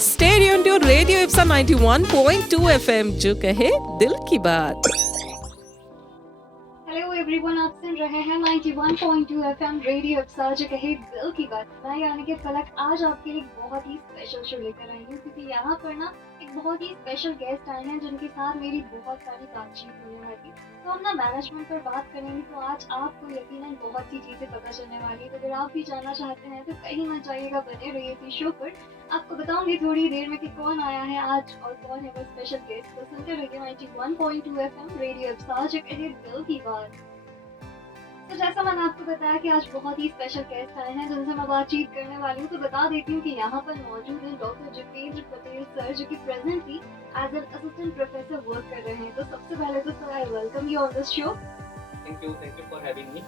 Stay tuned to Radio Ipsa 91.2 FM जो कहे दिल की बात। हेलो एवरीवन, आप सुन रहे हैं 91.2 एफएम रेडियो इप्सा जो कहे दिल की बात। मैं यानी कि पलक आज आपके लिए एक बहुत ही स्पेशल शो लेकर आई हूँ, क्योंकि यहाँ पर ना एक बहुत ही स्पेशल गेस्ट आए हैं जिनके साथ मेरी बहुत सारी बातचीत होने वाली। तो हम ना मैनेजमेंट पर बात करेंगे, तो आज आपको यकीनन बहुत सी चीज़ें पता चलने वाली है। तो अगर आप भी जानना चाहते हैं तो कहीं मत जाइएगा, बने रहिए इसी शो पर। आपको बताऊंगी थोड़ी देर में कि कौन आया है आज और कौन है वो स्पेशल गेस्ट। तो सुनते रहिए 91.2 एफएम रेडियो इप्सा जो कहे दिल की बात। तो जैसा मैंने आपको बताया कि आज बहुत ही स्पेशल गेस्ट आए हैं जिनसे मैं बातचीत करने वाली हूँ, तो बता देती हूँ कि यहाँ पर मौजूद हैं डॉक्टर जितेंद्र पटेल सर, जो कि presently as an assistant professor work कर रहे हैं। तो सबसे पहले तो sir, I welcome you on this show. Thank you for having me.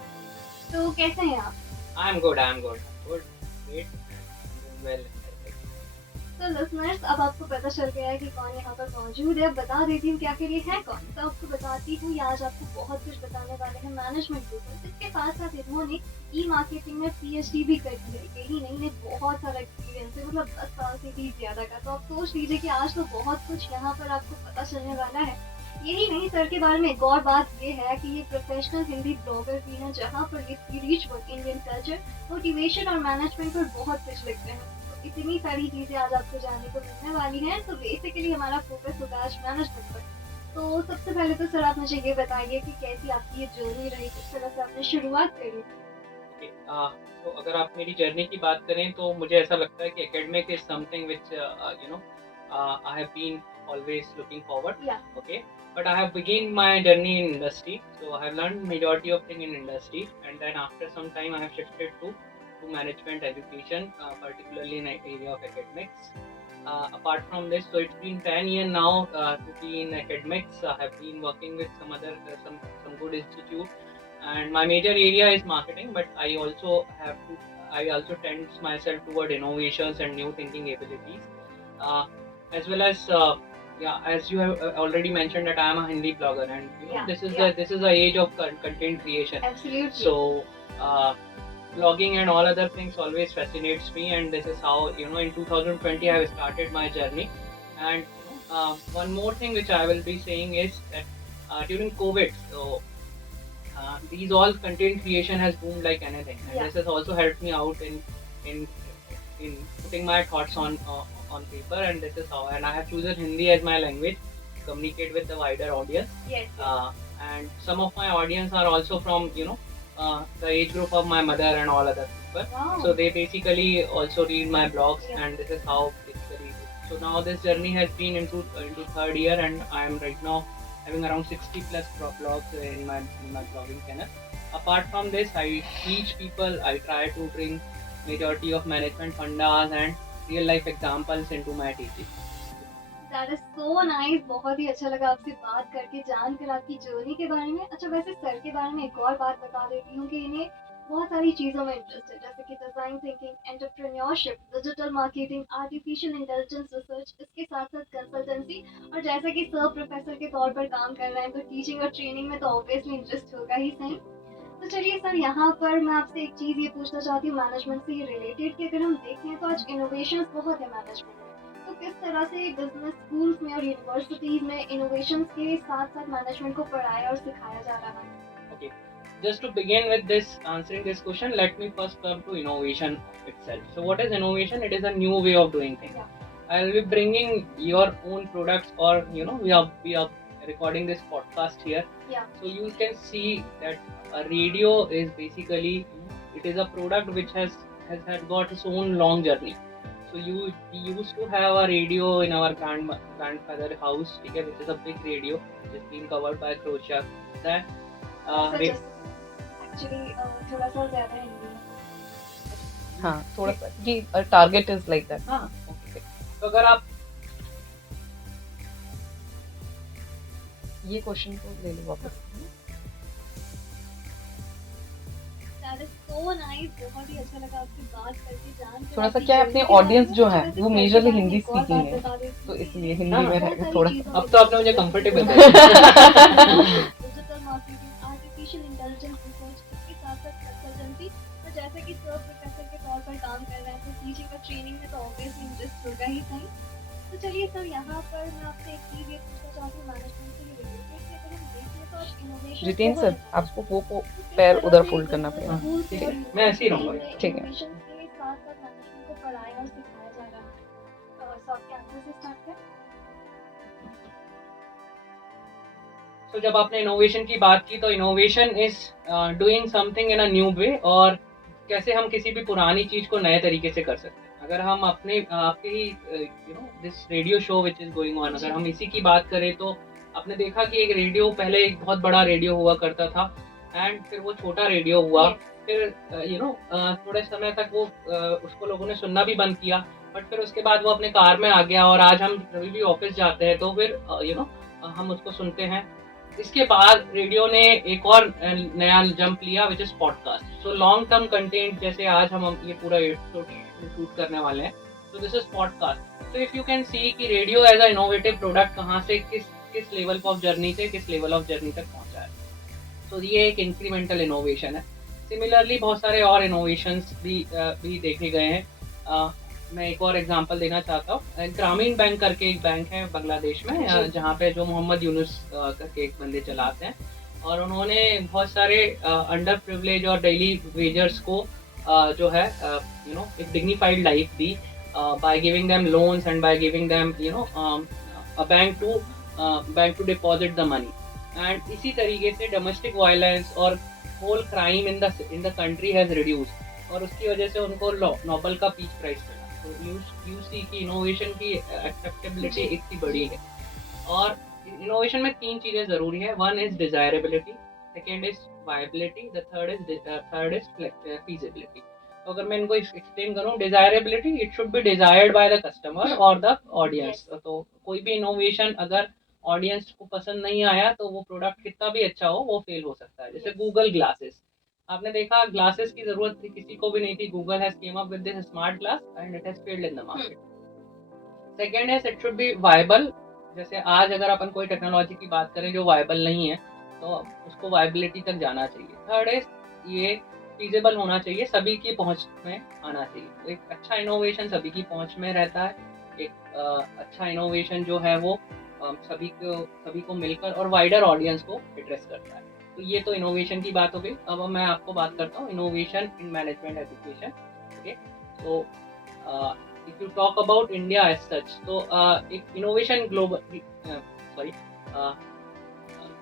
तो कैसे हैं आप? I'm good, great, doing well. तो लिसनर्स, अब आपको पता चल गया है कि कौन यहाँ पर मौजूद है। बता देती हूँ कि आखिर ये है कौन। तो आपको बताती हूँ, ये आज आपको बहुत कुछ बताने वाले हैं मैनेजमेंट के ऊपर। इसके साथ साथ इन्होंने ई मार्केटिंग में PhD भी कर दी है। यही नहीं, इन्हें बहुत सारा एक्सपीरियंस है, मतलब 10 साल से भी ज्यादा का। तो आप सोच लीजिए कि आज तो बहुत कुछ यहाँ पर आपको पता चलने वाला है। यही नहीं, सर के बारे में एक और बात ये है कि ये प्रोफेशनल हिंदी ब्लॉगर भी हैं, जहाँ पर ये reach work, Indian culture, motivation और मैनेजमेंट पर बहुत कुछ लिखते हैं। तो इतनी सारी चीजें आज आपको जानने को मिलने वाली हैं। तो बेसिकली हमारा फोकस होगा आज मैनेजमेंट पर। तो सबसे पहले तो सर, आप मुझे ये बताइए कि कैसी आपकी ये जर्नी रही, किस तरह से आपने शुरुआत करी। Okay, तो अगर आप मेरी जर्नी की बात करें तो मुझे ऐसा लगता है कि academic is something which I have been always looking forward. Yeah. Okay, but I have begun my journey in industry, so I have learned majority of thing in industry, and then after some time I have shifted to management education, particularly in the area of academics. Apart from this, so it's been 10 years now to be in academics. I have been working with some other some good institute, and my major area is marketing, but I also tend myself toward innovations and new thinking abilities, as well as as you have already mentioned that I am a Hindi blogger, and this is the age of content creation. Absolutely. So blogging and all other things always fascinates me, and this is how in 2020 I have started my journey. And one more thing which I will be saying is that during COVID, so these all content creation has boomed like anything, and this has also helped me out in putting my thoughts on paper, and this is how. And I have chosen Hindi as my language to communicate with the wider audience. Yes. And some of my audience are also from the age group of my mother and all other people. Wow. So they basically also read my blogs, and this is how basically. So now this journey has been into third year, and I am right now having around 60 plus blogs in my blogging channel. Apart from this, I teach people. I try to bring majority of management fundas and real life examples into my teaching. That is so nice. बहुत ही अच्छा लगा आपसे बात करके, जानकर आपकी journey के बारे में। अच्छा, वैसे सर के बारे में एक और बात बता देती हूँ कि इन्हें बहुत सारी चीज़ों में इंटरेस्ट है, जैसे कि design thinking, entrepreneurship, digital marketing, artificial intelligence research, इसके साथ साथ कंसल्टेंसी। और जैसा कि सर प्रोफेसर के तौर पर काम कर रहे हैं, तो टीचिंग और ट्रेनिंग में तो ऑब्वियसली इंटरेस्ट होगा ही सही। तो चलिए सर, यहाँ पर मैं आपसे एक चीज़ ये पूछना चाहती हूँ मैनेजमेंट से ये रिलेटेड, कि अगर हम देखें तो आज इनोवेशंस बहुत है मैनेजमेंट में। तो किस तरह से बिजनेस स्कूल्स में और यूनिवर्सिटीज में इनोवेशंस के साथ साथ मैनेजमेंट को पढ़ाया और सिखाया जा रहा है? Okay, just to begin with this answering this question, let me first come to innovation itself. So what is innovation? It is a new way of doing things. I'll be bringing your own products, or we are recording this podcast here. So you can see that a radio is basically it is a product which has got its own long journey. So we used to have a radio in our grandfather house, okay, which is a big radio which is being covered by closure. That actually थोड़ा सा ज्यादा हिंदी में। हाँ, थोड़ा सा ये target is like that. हाँ, okay. तो अगर आप ये क्वेश्चन को ले लो वापस। So nice, बहुत ही अच्छा लगा आपसे बात करके, जानकर। थोड़ा सा क्या है, अपने ऑडियंस जो है वो मेजरली हिंदी स्पीकिंग है, तो इसलिए हिंदी में रहेगा थोड़ा। अब तो आपने मुझे कंफर्टेबल कर digital marketing, artificial intelligence research, इसके साथ साथ कंसल्टेंसी, और जैसे कि सर प्रोफेसर के तौर पर काम कर रहे हैं, तो टीचिंग और ट्रेनिंग में तो ऑब्वियसली इंटरेस्ट होगा ही सही। तो चलिए सर, यहाँ पर मैं आपसे एक चीज़ ये पूछना चाहती हूँ मैनेजमेंट से रिलेटेड कि अगर हम देखें तो आज इनोवेशन जितेंद्र बहुत सर, ज़्यादा है। आपको वो तो किस पैर तरह उधर से फोल्ड करना पड़ेगा। स्कूल्स ठीक और है, मैं ऐसे ही यूनिवर्सिटीज रहूँगा। में ठीक है। इनोवेशन के साथ-साथ मैनेजमेंट को पढ़ाया और सिखाया जा रहा है। सो आपके आंसर से स्टार्ट करें। तो जब आपने इनोवेशन की बात की तो innovation is doing something in a new way, और कैसे हम किसी भी पुरानी चीज को नए तरीके से कर सकते हैं। अगर हम अपने आपके ही this radio show which is going on, अगर हम इसी की बात करें तो आपने देखा कि एक रेडियो पहले एक बहुत बड़ा रेडियो हुआ करता था, एंड फिर वो छोटा रेडियो हुआ। फिर थोड़े समय तक वो उसको लोगों ने सुनना भी बंद किया, बट फिर उसके बाद वो अपने कार में आ गया, और आज हम कभी भी ऑफिस जाते हैं तो फिर हम उसको सुनते हैं। इसके बाद रेडियो ने एक और नया जंप लिया which is podcast. So long term content, जैसे आज हम ये पूरा एपिसोड शूट करने वाले हैं, तो this is podcast. So if you can see कि radio as a innovative product कहाँ से किस लेवल ऑफ जर्नी से किस लेवल ऑफ जर्नी तक पहुंचा है। तो ये एक इंक्रीमेंटल इनोवेशन है। सिमिलरली बहुत सारे और इनोवेशंस भी देखे गए हैं। मैं एक और एग्जांपल देना चाहता हूँ। ग्रामीण बैंक करके एक बैंक है बांग्लादेश में, जहाँ पे जो मोहम्मद यूनुस करके एक बंदे चलाते हैं, और उन्होंने बहुत सारे अंडर प्रिविलेज और डेली वेजर्स को जो है एक dignified life the by giving them loans and by giving them a bank to deposit the money. And इसी तरीके से domestic violence और whole crime in the country has reduced, और उसकी वजह से उनको नोबेल का पीस प्राइज मिला। तो यू सी की इनोवेशन की एक्सेप्टेबिलिटी इतनी बड़ी है। और इनोवेशन में तीन चीजें जरूरी है। One is desirability, second is viability, the third is feasibility. तो अगर मैं इनको एक्सप्लेन करूँ, desirability, it should be desired by the customer और द ऑडियंस। तो कोई भी इनोवेशन अगर ऑडियंस को पसंद नहीं आया तो वो प्रोडक्ट कितना भी अच्छा हो वो फेल हो सकता है। जैसे गूगल ग्लासेस, आपने देखा ग्लासेस की जरूरत थी किसी को भी नहीं थी, Google has came up with this smart glass and it has failed in the market. Second is it should be viable. जैसे आज अगर अपन कोई टेक्नोलॉजी की बात करें जो वायबल नहीं है तो उसको वायबिलिटी तक जाना चाहिए। थर्ड इज ये फीजिबल होना चाहिए, सभी की पहुंच में आना चाहिए। तो एक अच्छा इनोवेशन सभी की पहुंच में रहता है। एक अच्छा इनोवेशन जो है वो सभी को मिलकर और वाइडर ऑडियंस को एड्रेस करता है। तो ये तो इनोवेशन की बात हो गई। अब मैं आपको बात करता हूँ innovation in management education. Okay, तो if you talk about India as such, तो एक इनोवेशन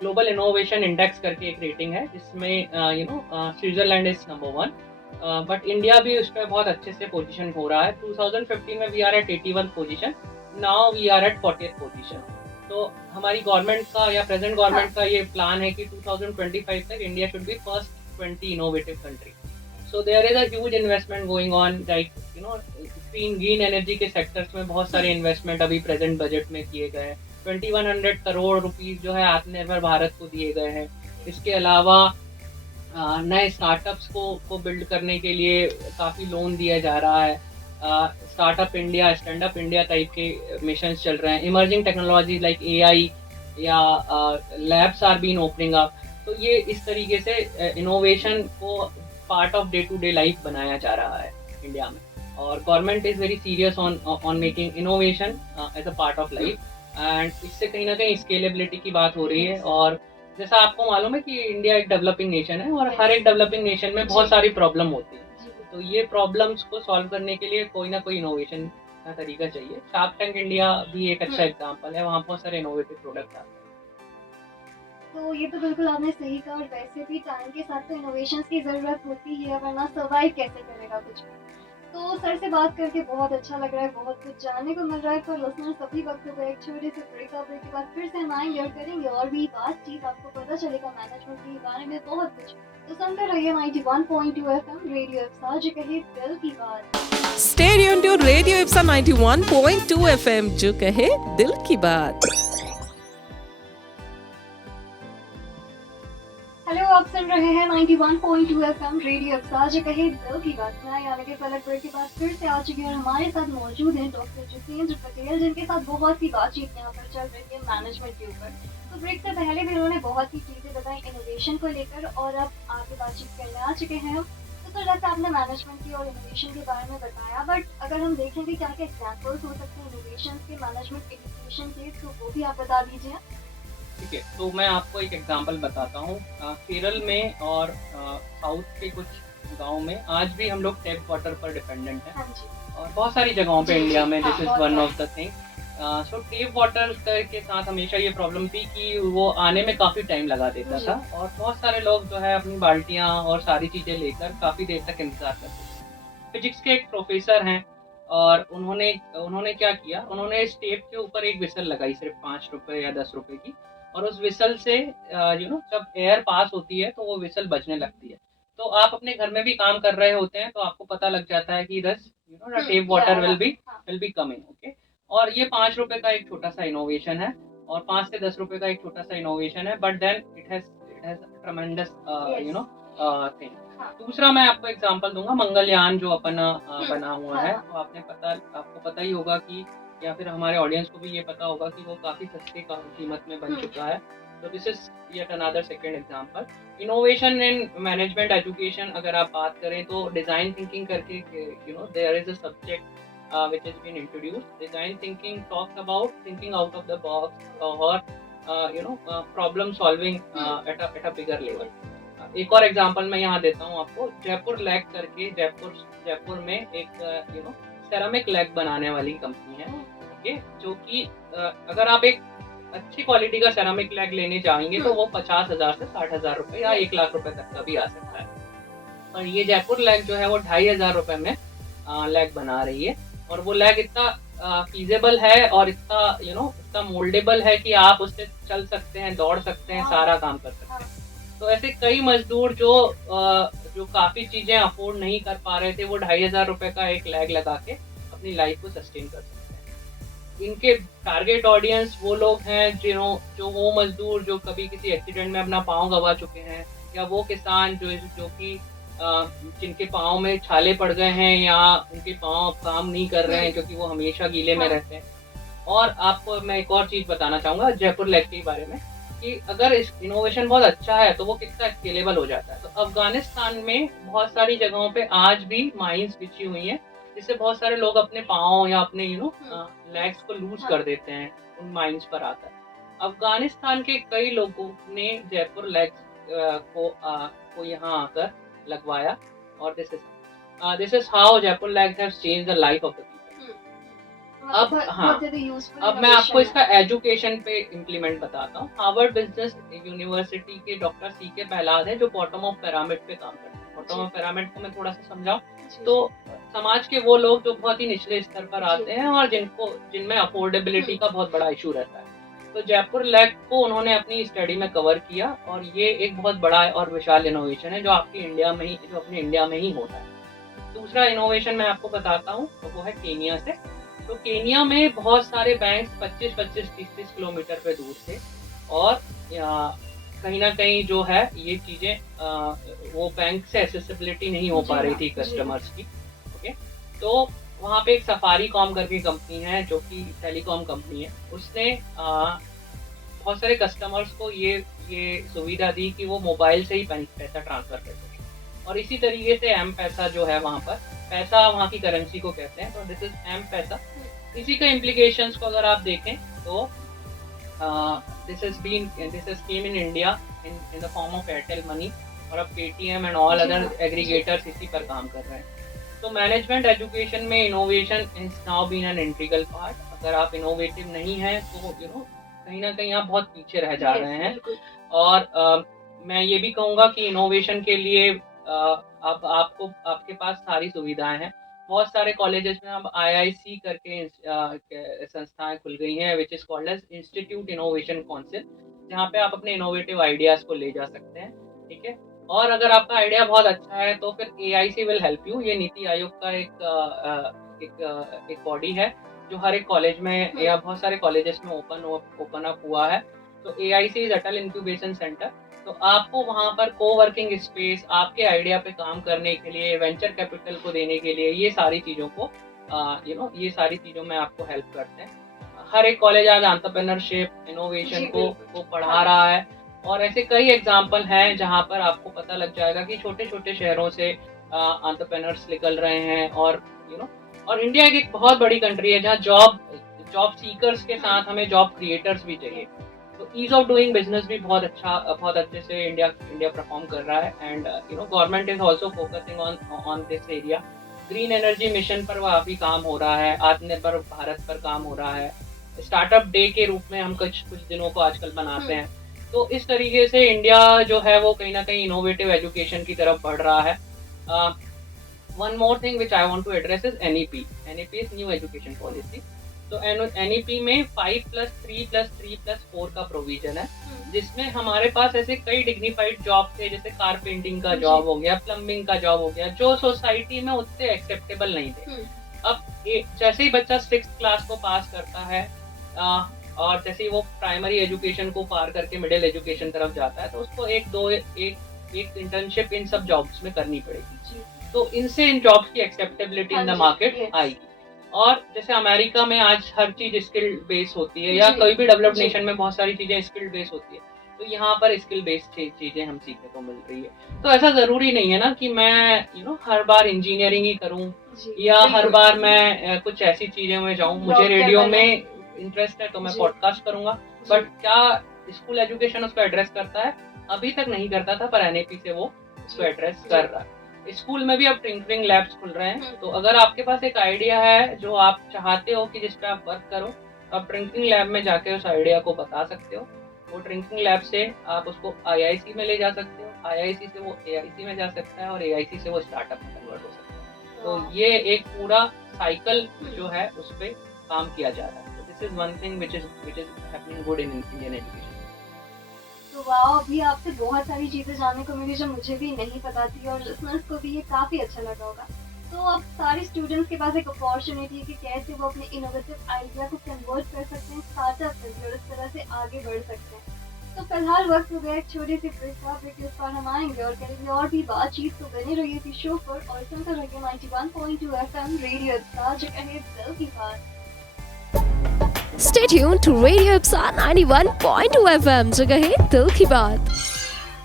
ग्लोबल इनोवेशन इंडेक्स करके एक रेटिंग है जिसमें Switzerland is number 1, but India भी उस पर बहुत अच्छे से पोजीशन हो रहा है। 2015 में we are at 81 position, now we are at 40th position. तो हमारी गवर्नमेंट का या प्रेजेंट गवर्नमेंट का ये प्लान है कि 2025 तक India should be first 20 innovative country. So there is a huge investment going on, like green energy के सेक्टर्स में बहुत सारे इन्वेस्टमेंट अभी प्रेजेंट बजट में किए गए हैं। 2100 करोड़ रुपीस जो है आत्मनिर्भर भारत को दिए गए हैं। इसके अलावा नए स्टार्टअप्स को बिल्ड करने के लिए काफ़ी लोन दिया जा रहा है। Startup India, stand up India type के मिशन चल रहे हैं। इमर्जिंग टेक्नोलॉजी लाइक AI या labs are been opening up. तो ये इस तरीके से इनोवेशन को part of day to day life बनाया जा रहा है इंडिया में, और government is very serious on making innovation as a part of life. And इससे कहीं ना कहीं स्केलेबिलिटी की बात हो रही है। और जैसा आपको मालूम है कि इंडिया एक डेवलपिंग नेशन है, और हर एक डेवलपिंग नेशन में बहुत सारी प्रॉब्लम होती है। तो ये प्रॉब्लम्स को सॉल्व करने के लिए कोई ना कोई इनोवेशन का तरीका चाहिए। शार्क टैंक इंडिया भी एक अच्छा एग्जांपल है, वहाँ बहुत सारे इनोवेटिव प्रोडक्ट आते हैं। तो ये तो बिल्कुल आपने सही कहा, और वैसे भी टाइम के साथ तो इनोवेशंस की ज़रूरत होती है, वरना सर्वाइव कैसे करेगा कुछ भी। तो सर से बात करके बहुत अच्छा लग रहा है, बहुत कुछ जानने को मिल रहा है। पर लिसनर्स अभी वक्त हो गया एक छोटे से ब्रेक के बाद फिर से हम आएंगे और करेंगे और भी बातचीत, आपको पता चलेगा मैनेजमेंट के बारे में बहुत कुछ। तो सुनते रहिए 91.2 FM रेडियो इफ्सा, जो कहे दिल की बात। Stay tuned to Radio Ipsa 91.2 FM, जो कहे दिल की बात। हेलो, आप सुन रहे हैं 91.2 FM रेडियो इफ्सा, जो कहे दिल की बात। मैं यानी कि पलक ब्रेक के बाद फिर से आ चुकी हूँ, और हमारे साथ मौजूद हैं डॉक्टर जितेंद्र पटेल, जिनके साथ बहुत सी बातचीत यहाँ पर चल रही है मैनेजमेंट के ऊपर। तो ब्रेक से पहले भी उन्होंने बहुत सी चीज़ें बताई इनोवेशन को लेकर, और अब आगे बातचीत करने आ चुके हैं हम। तो तो जैसे आपने मैनेजमेंट की और इनोवेशन के बारे में बताया, बट अगर हम देखें कि क्या क्या एग्जाम्पल्स हो सकते हैं इनोवेशन के, मैनेजमेंट एजुकेशन के, तो वो भी आप बता दीजिए। ठीक है, तो मैं आपको एक एग्जांपल बताता हूँ। केरल में और साउथ के कुछ गाँव में आज भी हम लोग टैप वाटर पर डिपेंडेंट हैं, हाँ जी। और बहुत सारी जगहों पे जी, इंडिया में हाँ, दिस इज बहुत वन सारी। Of the thing. So tape water के साथ हमेशा ये प्रॉब्लम थी कि वो आने में काफ़ी टाइम लगा देता जी। था, और बहुत सारे लोग जो है अपनी बाल्टियाँ और सारी चीज़ें लेकर काफ़ी देर तक इंतज़ार करते थे। फिजिक्स के एक प्रोफेसर हैं, और उन्होंने उन्होंने क्या किया, उन्होंने इस टेप के ऊपर एक विसल लगाई, सिर्फ 5 रुपए या 10 रुपए की, और उस विसल से जब एयर पास होती है तो वो विसल बजने लगती है। तो आप अपने घर में भी काम कर रहे होते हैं तो आपको पता लग जाता है कि दस the tape water will be coming, okay. और ये 5 रुपए का एक छोटा सा इनोवेशन है, और 5 से 10 रुपए का एक छोटा सा इनोवेशन है, but then it has tremendous thing. हाँ। दूसरा मैं आपको एग्जांपल दूंगा, मंगलयान जो अपना बना हुआ हाँ, है, हाँ। तो आपको पता ही होगा कि, या फिर हमारे ऑडियंस को भी ये पता होगा कि वो काफ़ी सस्ती कीमत में बन चुका है। तो this is yet another second example. Innovation in management education अगर आप बात करें तो डिज़ाइन थिंकिंग करके there is a subject which has been introduced. Design thinking talks about thinking out of the box, or problem solving at a bigger level. एक और example मैं यहाँ देता हूँ आपको, जयपुर लैग करके, जयपुर में एक सेरामिक लैग बनाने वाली कंपनी है, ओके, जो कि अगर आप एक अच्छी क्वालिटी का सेरामिक लैग लेने जाएंगे तो वो 50,000 से 60,000 रुपए या 1 लाख रुपए तक का भी आ सकता है। और ये जयपुर लैग जो है वो 2,500 रुपए में लैग बना रही है, और वो लैग इतना फीजेबल है और इतना इतना मोल्डेबल है कि आप उससे चल सकते हैं, दौड़ सकते हैं, सारा काम कर सकते हैं। तो ऐसे कई मजदूर जो काफ़ी चीज़ें अफोर्ड नहीं कर पा रहे थे, वो 2,500 रुपए का एक लैग लगा के अपनी लाइफ को सस्टेन कर सकते हैं। इनके टारगेट ऑडियंस वो लोग हैं जो वो मजदूर जो कभी किसी एक्सीडेंट में अपना पाँव गंवा चुके हैं, या वो किसान जो कि जिनके पाँव में छाले पड़ गए हैं, या उनके पाँव काम नहीं कर रहे हैं क्योंकि वो हमेशा गीले में रहते हैं। और आपको मैं एक और चीज़ बताना चाहूँगा जयपुर लैग के बारे में, कि अगर इस इनोवेशन बहुत अच्छा है तो वो कितना स्केलेबल हो जाता है। तो अफगानिस्तान में बहुत सारी जगहों पे आज भी माइंस बिछी हुई हैं, जिससे बहुत सारे लोग अपने पाँव या अपने लेग्स को लूज कर देते हैं उन माइंस पर आकर। अफगानिस्तान के कई लोगों ने जयपुर लैग्स को यहाँ आकर लगवाया, और this is how Jaipur legs have changed the life of the people. अब हाँ, अब मैं आपको इसका एजुकेशन पे इम्प्लीमेंट बताता हूँ। हार्वर्ड बिजनेस यूनिवर्सिटी के डॉक्टर सीके प्रहलाद है, जो बॉटम ऑफ पिरामिड पे काम करते हैं। बॉटम ऑफ पिरामिड को मैं थोड़ा सा समझाऊं तो समाज के वो लोग जो बहुत ही निचले स्तर पर आते हैं और जिनमें अफोर्डेबिलिटी का बहुत बड़ा इशू रहता है। तो जयपुर लैग को उन्होंने अपनी स्टडी में कवर किया, और ये एक बहुत बड़ा और विशाल इनोवेशन है जो अपने इंडिया में ही होता है। दूसरा इनोवेशन मैं आपको बताता हूँ, तो वो है केनिया से। तो केनिया में बहुत सारे बैंक 25-25, 30-30 किलोमीटर पे दूर थे, और कहीं ना कहीं जो है ये चीज़ें वो बैंक से एक्सेसिबिलिटी नहीं हो पा रही थी कस्टमर्स की, ओके। तो वहाँ पे एक सफारी कॉम करके कंपनी है जो कि टेलीकॉम कंपनी है, उसने बहुत सारे कस्टमर्स को ये सुविधा दी कि वो मोबाइल से ही पैसा ट्रांसफ़र कर सकें। और इसी तरीके से एम पैसा जो है, वहाँ पर पैसा वहाँ की करेंसी को कहते हैं, तो दिस इज एम पैसा। इसी का इम्प्लीकेशंस को अगर आप देखें तो this has came in India in the form of Airtel money, और अब Paytm and all other aggregators इसी पर काम कर रहे हैं। तो मैनेजमेंट एजुकेशन में innovation is now been an integral part. अगर आप इनोवेटिव नहीं हैं तो कहीं ना कहीं आप बहुत पीछे रह जा रहे हैं। और मैं ये भी कहूँगा कि इनोवेशन के लिए अब आपके पास सारी सुविधाएं हैं। बहुत सारे कॉलेजेस में अब IIC करके संस्थाएं खुल गई हैं, which is called as institute innovation council, जहाँ पे आप अपने इनोवेटिव आइडियाज को ले जा सकते हैं, ठीक है। और अगर आपका आइडिया बहुत अच्छा है तो फिर AIC विल हेल्प यू। ये नीति आयोग का एक बॉडी है जो हर एक कॉलेज में या बहुत सारे कॉलेजेस में ओपन अप हुआ है। तो AIC is Atal incubation centre. तो आपको वहाँ पर कोवर्किंग स्पेस, आपके आइडिया पे काम करने के लिए, वेंचर कैपिटल को देने के लिए, ये सारी चीज़ों को ये सारी चीज़ों में आपको हेल्प करते हैं। हर एक कॉलेज आज एंटरप्रेन्योरशिप इनोवेशन को पढ़ा रहा है, और ऐसे कई एग्जाम्पल हैं जहाँ पर आपको पता लग जाएगा कि छोटे छोटे शहरों से एंटरप्रेन्योर्स निकल रहे हैं, और और इंडिया एक बहुत बड़ी कंट्री है जहाँ जॉब सीकर्स के साथ हमें जॉब क्रिएटर्स भी चाहिए। तो ईज ऑफ डूइंग बिजनेस भी बहुत अच्छे से इंडिया परफॉर्म कर रहा है। And government is also focusing on this area. Green energy mission पर काफी काम हो रहा है, आत्मनिर्भर भारत पर काम हो रहा है, स्टार्टअप डे के रूप में हम कुछ दिनों को आजकल मनाते हैं। तो इस तरीके से इंडिया जो है वो कहीं ना कहीं इनोवेटिव एजुकेशन की तरफ बढ़ रहा है। One more thing which I want to address is NEP. NEP is New Education Policy. तो NEP में 5+3+3+4 का प्रोविजन है, जिसमें हमारे पास ऐसे कई डिग्निफाइड जॉब थे, जैसे कारपेंटिंग का जॉब हो गया, प्लम्बिंग का जॉब हो गया, जो सोसाइटी में उतने एक्सेप्टेबल नहीं थे। अब जैसे ही बच्चा 6th क्लास को पास करता है और जैसे ही वो प्राइमरी एजुकेशन को पार करके मिडिल एजुकेशन तरफ जाता है, तो उसको एक इंटर्नशिप इन सब जॉब्स में करनी पड़ेगी। तो इनसे इन जॉब्स की एक्सेप्टेबिलिटी इन द मार्केट आएगी। और जैसे अमेरिका में आज हर चीज स्किल बेस होती है, या कोई भी डेवलप्ड नेशन में बहुत सारी चीजें स्किल बेस होती है, तो यहाँ पर स्किल बेस्ड चीजें हम सीखने को मिल रही है। तो ऐसा जरूरी नहीं है ना कि मैं हर बार इंजीनियरिंग ही करूँ, या हर बार मैं कुछ ऐसी चीजें में जाऊँ। मुझे रेडियो में इंटरेस्ट है तो मैं पॉडकास्ट करूंगा, बट क्या स्कूल एजुकेशन उसको एड्रेस करता है? अभी तक नहीं करता था, पर एनएपी से वो उसको एड्रेस कर रहा है। स्कूल में भी अब टिंकरिंग लैब्स खुल रहे हैं, तो अगर आपके पास एक आइडिया है जो आप चाहते हो कि जिस पे आप वर्क करो, आप टिंकरिंग लैब में जाके उस आइडिया को बता सकते हो। वो टिंकरिंग लैब से आप उसको आईआईसी में ले जा सकते हो, आईआईसी से वो एआईसी में जा सकता है, और एआईसी से वो स्टार्टअप में कन्वर्ट हो सकता है। तो ये एक पूरा साइकिल जो है उस पर काम किया जा रहा है। This is one thing which is happening good in Indian education. तो वाह, अभी आपसे बहुत सारी चीज़ें जानने को मिली जो मुझे भी नहीं पता थी, और लिसनर्स को भी ये काफ़ी अच्छा लगा होगा। तो अब सारे स्टूडेंट्स के पास एक अपॉर्चुनिटी है कि कैसे वो अपने इनोवेटिव आइडिया को कन्वर्ट कर सकते हैं स्टार्टअप में, और इस तरह से आगे बढ़ सकते हैं। तो फिलहाल वक्त हो गया एक छोटी सी ब्रेक का। ब्रेक के बाद हम आएंगे और करेंगे और भी बातचीत। तो बने रहिए इसी शो पर और सुनते रहिए 91.2 FM रेडियो ताज अहेड दिल की बात। Stay tuned to Radio Ipsa 91.2 FM, जगह है दिल की बात।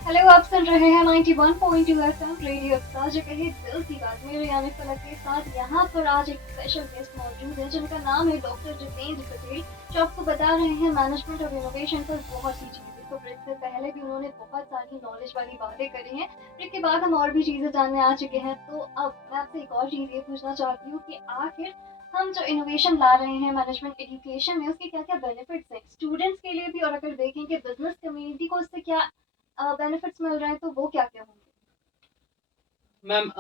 हेलो, आप सुन रहे हैं 91.2 FM रेडियो ipsa, जगह है दिल की बात। मेरे यानी फलक के साथ यहाँ पर आज एक स्पेशल गेस्ट मौजूद है, जिनका नाम है डॉक्टर जितेंद्र पटेल, जो आपको बता रहे हैं मैनेजमेंट और इनोवेशन पर बहुत सी चीजें। तो ब्रेक से पहले भी उन्होंने बहुत सारी नॉलेज वाली बातें करी हैं। ब्रेक के बाद हम और भी चीजें जानने आ चुके हैं। तो अब मैं आपसे एक और चीज ये पूछना चाहती हूँ कि आखिर हम जो इनोवेशन ला रहे हैं मैनेजमेंट एजुकेशन में, उसके क्या क्या बेनिफिट्स हैं स्टूडेंट्स के लिए भी, और अगर देखें कि बिजनेस कम्युनिटी को उससे क्या बेनिफिट्स मिल रहे हैं तो वो क्या क्या होंगे? मैम,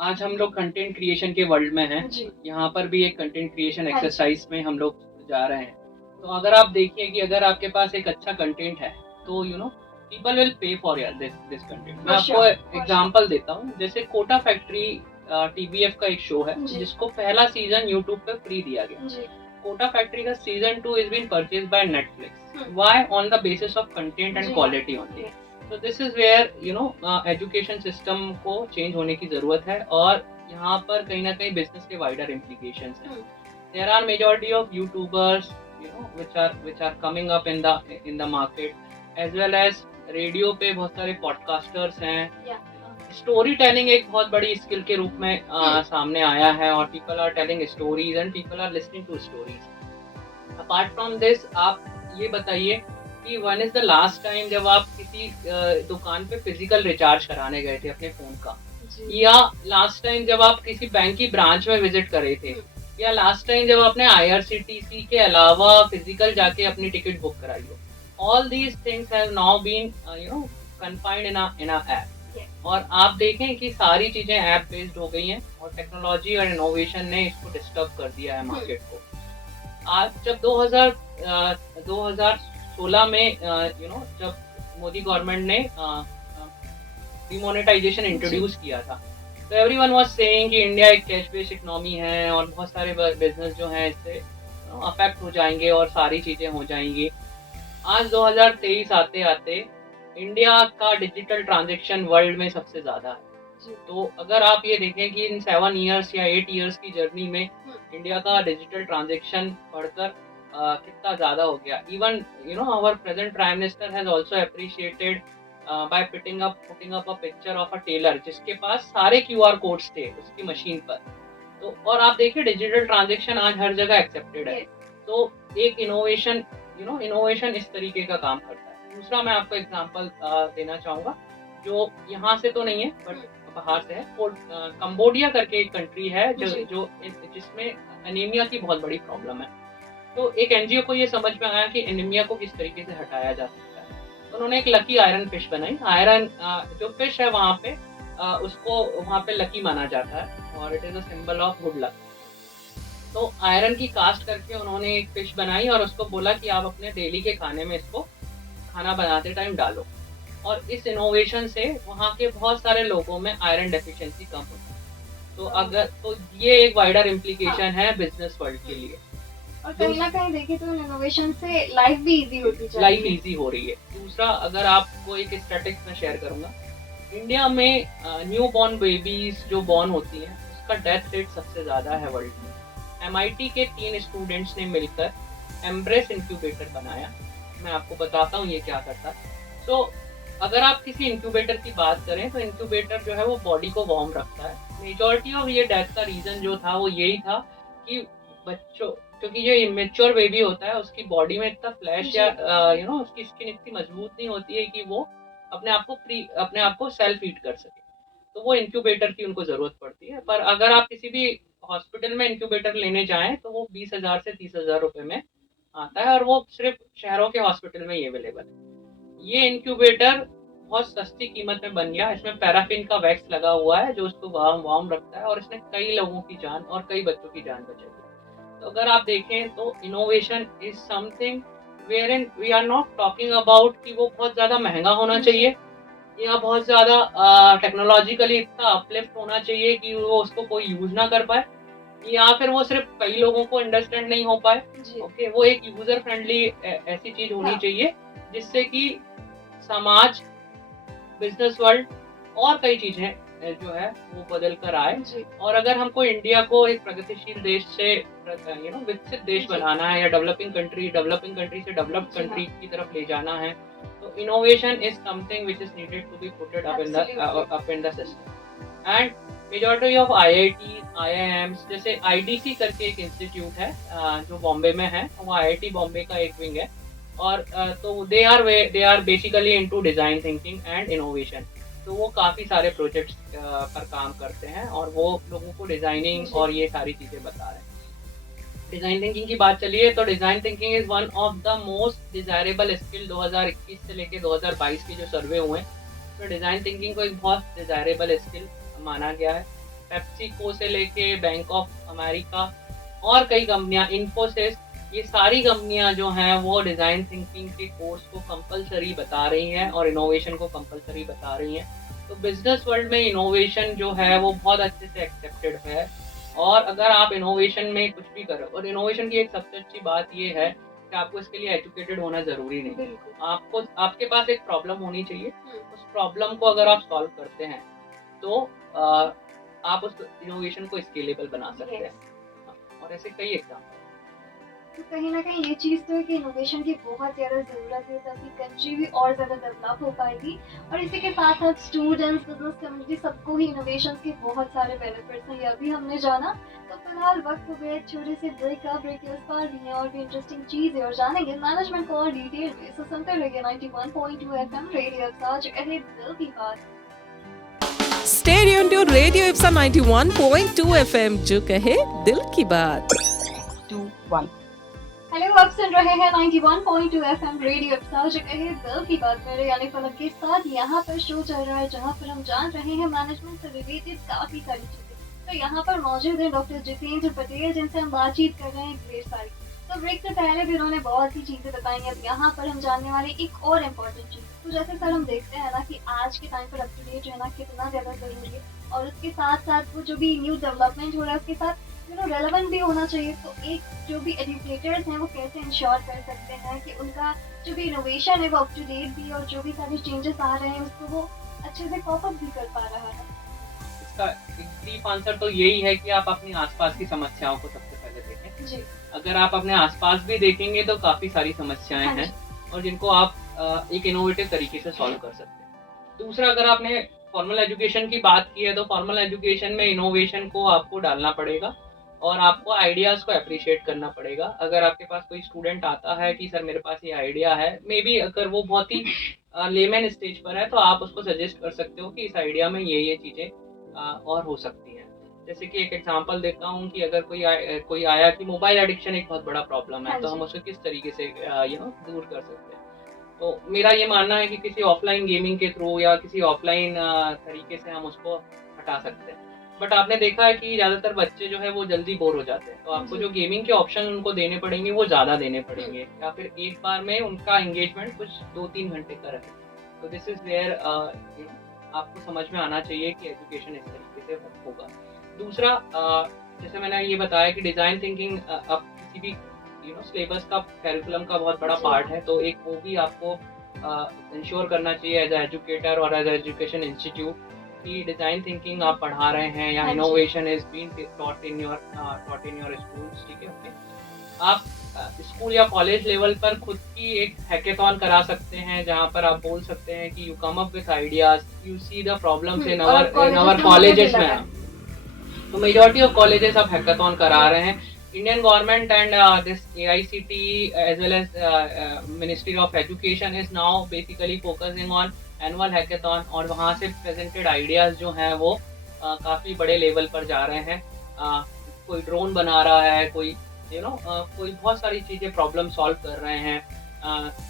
आज हम लोग कंटेंट क्रिएशन के वर्ल्ड में हैं। यहाँ पर भी एक कंटेंट क्रिएशन एक्सरसाइज में हम लोग जा रहे हैं। तो अगर आप देखिए कि अगर आपके पास एक अच्छा कंटेंट है तो people will pay for this content. मैं आपको एग्जांपल देता हूँ। जैसे कोटा फैक्ट्री टीबीएफ का एक शो है जिसको पहला सीजन यूट्यूब पे फ्री दिया गया। कोटा फैक्ट्री का season 2 is been purchase by Netflix. Why? On the basis of content and quality only. तो this is where education system को चेंज होने की जरूरत है, और यहाँ पर कहीं ना कहीं बिजनेस के वाइडर इम्प्लीकेशंस हैं। There are majority of YouTubers which are coming up in the market, as well as radio पे बहुत सारे पॉडकास्टर्स हैं। स्टोरी टेलिंग एक बहुत बड़ी स्किल के रूप में सामने आया है, और people are telling stories and people are listening to stories. Apart from this, आप ये बताइए कि one is the last time जब आप किसी दुकान पे फिजिकल रिचार्ज कराने गए थे अपने फोन का, या लास्ट टाइम जब आप किसी बैंक की ब्रांच में विजिट कर रहे थे, या लास्ट टाइम जब आपने आईआरसीटीसी के अलावा फिजिकल जाके अपनी टिकट बुक कराई हो। All these things have now been confined in a app. और आप देखें कि सारी चीजें ऐप बेस्ड हो गई हैं, और टेक्नोलॉजी और इनोवेशन ने इसको डिस्टर्ब कर दिया है मार्केट को। आज जब 2016 में जब मोदी गवर्नमेंट ने डिमोनेटाइजेशन इंट्रोड्यूस किया था, तो एवरीवन वाज सेइंग कि इंडिया एक कैश बेस्ड इकोनॉमी है और बहुत सारे बिजनेस जो हैं इससे अफेक्ट हो जाएंगे और सारी चीजें हो जाएंगी। आज 2023 आते आते इंडिया का डिजिटल ट्रांजैक्शन वर्ल्ड में सबसे ज्यादा है। तो अगर आप ये देखें कि इन 7 इयर्स या 8 इयर्स की जर्नी में इंडिया का डिजिटल ट्रांजैक्शन बढ़कर कितना ज्यादा हो गया। Even our present prime minister has also appreciated by putting up a picture of a tailor जिसके पास सारे क्यूआर कोड्स थे उसकी मशीन पर। तो और आप देखिए डिजिटल ट्रांजैक्शन आज हर जगह एक्सेप्टेड है। तो एक इनोवेशन इनोवेशन इस तरीके का काम करता है। दूसरा मैं आपको एग्जांपल देना चाहूँगा जो यहाँ से तो नहीं है बट बाहर से है। कंबोडिया करके एक कंट्री है जिसमें एनीमिया की बहुत बड़ी प्रॉब्लम है। तो एक एनजीओ को ये समझ में आया कि एनीमिया को किस तरीके से हटाया जा सकता है। तो उन्होंने एक लकी आयरन फिश बनाई। आयरन जो फिश है वहाँ पे उसको वहाँ पे लकी माना जाता है और it is a symbol of good luck. तो आयरन की कास्ट करके उन्होंने एक फिश बनाई और उसको बोला कि आप अपने डेली के खाने में इसको खाना बनाते टाइम डालो। और इस इनोवेशन से वहाँ के बहुत सारे लोगों में आयरन डेफिशिएंसी कम होती है। तो ये एक वाइडर इम्प्लीकेशन है बिजनेस वर्ल्ड के लिए। और कहीं ना कहीं देखें तो इनोवेशन से लाइफ भी इजी होती है, लाइफ इजी हो रही है। दूसरा अगर आपको एक स्टैटिस्टिक्स में शेयर करूंगा, इंडिया में न्यू बॉर्न बेबीज जो बॉर्न होती हैं उसका डेथ रेट सबसे ज़्यादा है वर्ल्ड में। MIT के 3 स्टूडेंट्स ने मिलकर एम्ब्रेस इंक्यूबेटर बनाया। मैं आपको बताता हूँ ये क्या करता है। तो अगर आप किसी इंक्यूबेटर की बात करें तो इंक्यूबेटर जो है वो बॉडी को वार्म रखता है। मेजॉरिटी ऑफ ये डेथ का रीज़न जो था वो यही था कि बच्चों, क्योंकि ये इमेच्योर बेबी होता है उसकी बॉडी में इतना फ्लैश या उसकी स्किन इतनी मजबूत नहीं होती है कि वो अपने आप को सेल्फ हीट कर सके। तो वो इंक्यूबेटर की उनको ज़रूरत पड़ती है। पर अगर आप किसी भी हॉस्पिटल में इंक्यूबेटर लेने जाएं तो वो 20,000 से 30,000 रुपये में आता है और वो सिर्फ शहरों के हॉस्पिटल में ही अवेलेबल है। ये इंक्यूबेटर बहुत सस्ती कीमत में बन गया। इसमें पैराफिन का वैक्स लगा हुआ है जो उसको वार्म रखता है और इसने कई लोगों की जान और कई बच्चों की जान बचाई। तो अगर आप देखें तो innovation is something where in we are not talking about कि वो बहुत ज़्यादा महंगा होना चाहिए या बहुत ज़्यादा टेक्नोलॉजिकली इतना अपलिफ्ट होना चाहिए कि वो उसको कोई यूज ना कर पाए या फिर वो सिर्फ कई लोगों को अंडरस्टैंड नहीं हो पाए। ओके, वो एक यूजर फ्रेंडली ऐसी चीज होनी चाहिए जिससे कि समाज, बिजनेस वर्ल्ड और कई चीजें जो है वो बदल कर आए। और अगर हमको इंडिया को एक प्रगतिशील देश से विकसित देश बनाना है या डेवलपिंग कंट्री से डेवलप्ड कंट्री की तरफ ले जाना है तो innovation is something which is needed to be putted up in the system. And majority of IITs, IIMs जैसे IDC करके एक इंस्टीट्यूट है जो बॉम्बे में है, वो IIT बॉम्बे का एक विंग है। और तो they are basically into design thinking and innovation. तो वो काफ़ी सारे प्रोजेक्ट्स पर काम करते हैं और वो लोगों को डिज़ाइनिंग और ये सारी चीज़ें बता रहे हैं। डिज़ाइन थिंकिंग की बात चलिए तो design thinking is one of the most desirable skill. 2021 से लेके 2022 के जो सर्वे हुए तो डिज़ाइन थिंकिंग को एक बहुत डिज़ायरेबल स्किल माना गया है। पेप्सिको से लेके बैंक ऑफ अमेरिका और कई कंपनियां, इन्फोसिस, ये सारी कंपनियां जो हैं वो डिज़ाइन थिंकिंग के कोर्स को कंपलसरी बता रही हैं और इनोवेशन को कंपलसरी बता रही हैं। तो बिजनेस वर्ल्ड में इनोवेशन जो है वो बहुत अच्छे से एक्सेप्टेड है। और अगर आप इनोवेशन में कुछ भी करो, और इनोवेशन की एक सबसे अच्छी बात ये है कि आपको इसके लिए एजुकेटेड होना ज़रूरी नहीं। आपको आपके पास एक प्रॉब्लम होनी चाहिए, उस प्रॉब्लम को अगर आप सॉल्व करते हैं तो आप उस इनोवेशन को स्केलेबल बना सकते हैं। और ऐसे कई एग्जाम्पल। तो कहीं ना कहीं ये चीज़ तो है कि इनोवेशन की बहुत ज़्यादा ज़रूरत है ताकि कंट्री भी और ज़्यादा डेवलप हो पाएगी। और इसी के साथ साथ स्टूडेंट्स, बिजनेस कम्युनिटी, सबको ही इनोवेशन के बहुत सारे बेनिफिट्स हैं, यह भी हमने जाना। तो फिलहाल वक्त हो गया एक छोटे से ब्रेक का। ब्रेक के उस पार भी है और भी इंटरेस्टिंग चीज़ है और जानेंगे मैनेजमेंट को और डिटेल में। सो सुनते रहिए 91.2 FM रेडियो साज कहे दिल की बात। Stay tuned to Radio Ipsa 91.2 FM जो कहे दिल की बात। 2 1 हेलो, आप सुन रहे हैं 91.2 FM रेडियो इप्सा जो कहे दिल की बात। मेरे यानी फलक के साथ यहाँ पर शो चल रहा है जहाँ पर हम जान रहे हैं मैनेजमेंट से रिलेटेड काफी सारी चीजें। तो यहाँ पर मौजूद है डॉक्टर जितेंद्र पटेल जिनसे हम बातचीत कर रहे हैं ढेर सारी। तो ब्रेक से पहले भी उन्होंने बहुत सी चीजें बताई। अब यहाँ पर हम जानने वाले एक और इम्पोर्टेंट चीज। तो जैसे सर हम देखते हैं ना कि आज के टाइम पर अप टू डेट रहना कितना ज्यादा जरूरी है और उसके साथ साथ वो जो भी न्यू डेवलपमेंट हो रहा है उसके साथ रेलेवेंट भी होना चाहिए। तो एक जो भी एजुकेटर्स हैं वो कैसे इंश्योर कर सकते हैं कि उनका जो भी इनोवेशन है वो अप टू डेट भी और जो भी सारे चेंजेस आ रहे हैं उसको वो अच्छे से कॉप अप भी कर पा रहा है। इसका एक ब्रीफ आंसर तो यही है कि आप अपनी आसपास की समस्याओं को सबसे पहले देखें जी। अगर आप अपने आसपास भी देखेंगे तो काफ़ी सारी समस्याएं हैं और जिनको आप एक इनोवेटिव तरीके से सॉल्व कर सकते हैं। दूसरा, अगर आपने फॉर्मल एजुकेशन की बात की है तो फॉर्मल एजुकेशन में इनोवेशन को आपको डालना पड़ेगा और आपको आइडियाज़ को अप्रिशिएट करना पड़ेगा। अगर आपके पास कोई स्टूडेंट आता है कि सर मेरे पास ये आइडिया है, मे बी अगर वो बहुत ही लेमैन स्टेज पर है तो आप उसको सजेस्ट कर सकते हो कि इस आइडिया में ये चीज़ें और हो सकती हैं। जैसे कि एक एग्जांपल देता हूँ कि अगर कोई आया कि मोबाइल एडिक्शन एक बहुत बड़ा प्रॉब्लम है, हाँ तो जी। हम उसको किस तरीके से दूर कर सकते हैं। तो मेरा ये मानना है कि किसी ऑफलाइन गेमिंग के थ्रू या किसी ऑफलाइन तरीके से हम उसको हटा सकते हैं। बट आपने देखा है कि ज़्यादातर बच्चे जो है वो जल्दी बोर हो जाते हैं, तो आपको जी। जो गेमिंग के ऑप्शन उनको देने पड़ेंगे वो ज़्यादा देने पड़ेंगे, या फिर एक बार में उनका एंगेजमेंट कुछ 2-3 घंटे का रहे। तो दिस इज़ वेयर आपको समझ में आना चाहिए कि एजुकेशन इस तरीके से होगा। दूसरा, जैसे मैंने ये बताया कि डिज़ाइन थिंकिंग अब किसी भी सिलेबस का, करिकुलम का बहुत बड़ा जी। पार्ट है, तो एक वो भी आपको इंश्योर करना चाहिए एज एजुकेटर और एज एजुकेशन इंस्टीट्यूट कि डिज़ाइन थिंकिंग आप पढ़ा रहे हैं या हाँ जी। Innovation is being taught in your schools, ठीक है। ओके, आप स्कूल या कॉलेज लेवल पर खुद की एक हैकेथॉन करा सकते हैं जहाँ पर आप बोल सकते हैं कि you come up with ideas, you see the problems in और आवर colleges में कॉलेजेस मुझे में। लगा। तो मेजॉरिटी ऑफ कॉलेजेस अब हैकाथॉन करा रहे हैं। Indian government and this AICTE as well as ministry of education is now basically focusing on annual hackathon, और वहाँ से प्रेजेंटेड आइडियाज जो हैं वो काफ़ी बड़े लेवल पर जा रहे हैं। कोई ड्रोन बना रहा है, कोई कोई बहुत सारी चीज़ें प्रॉब्लम सॉल्व कर रहे हैं।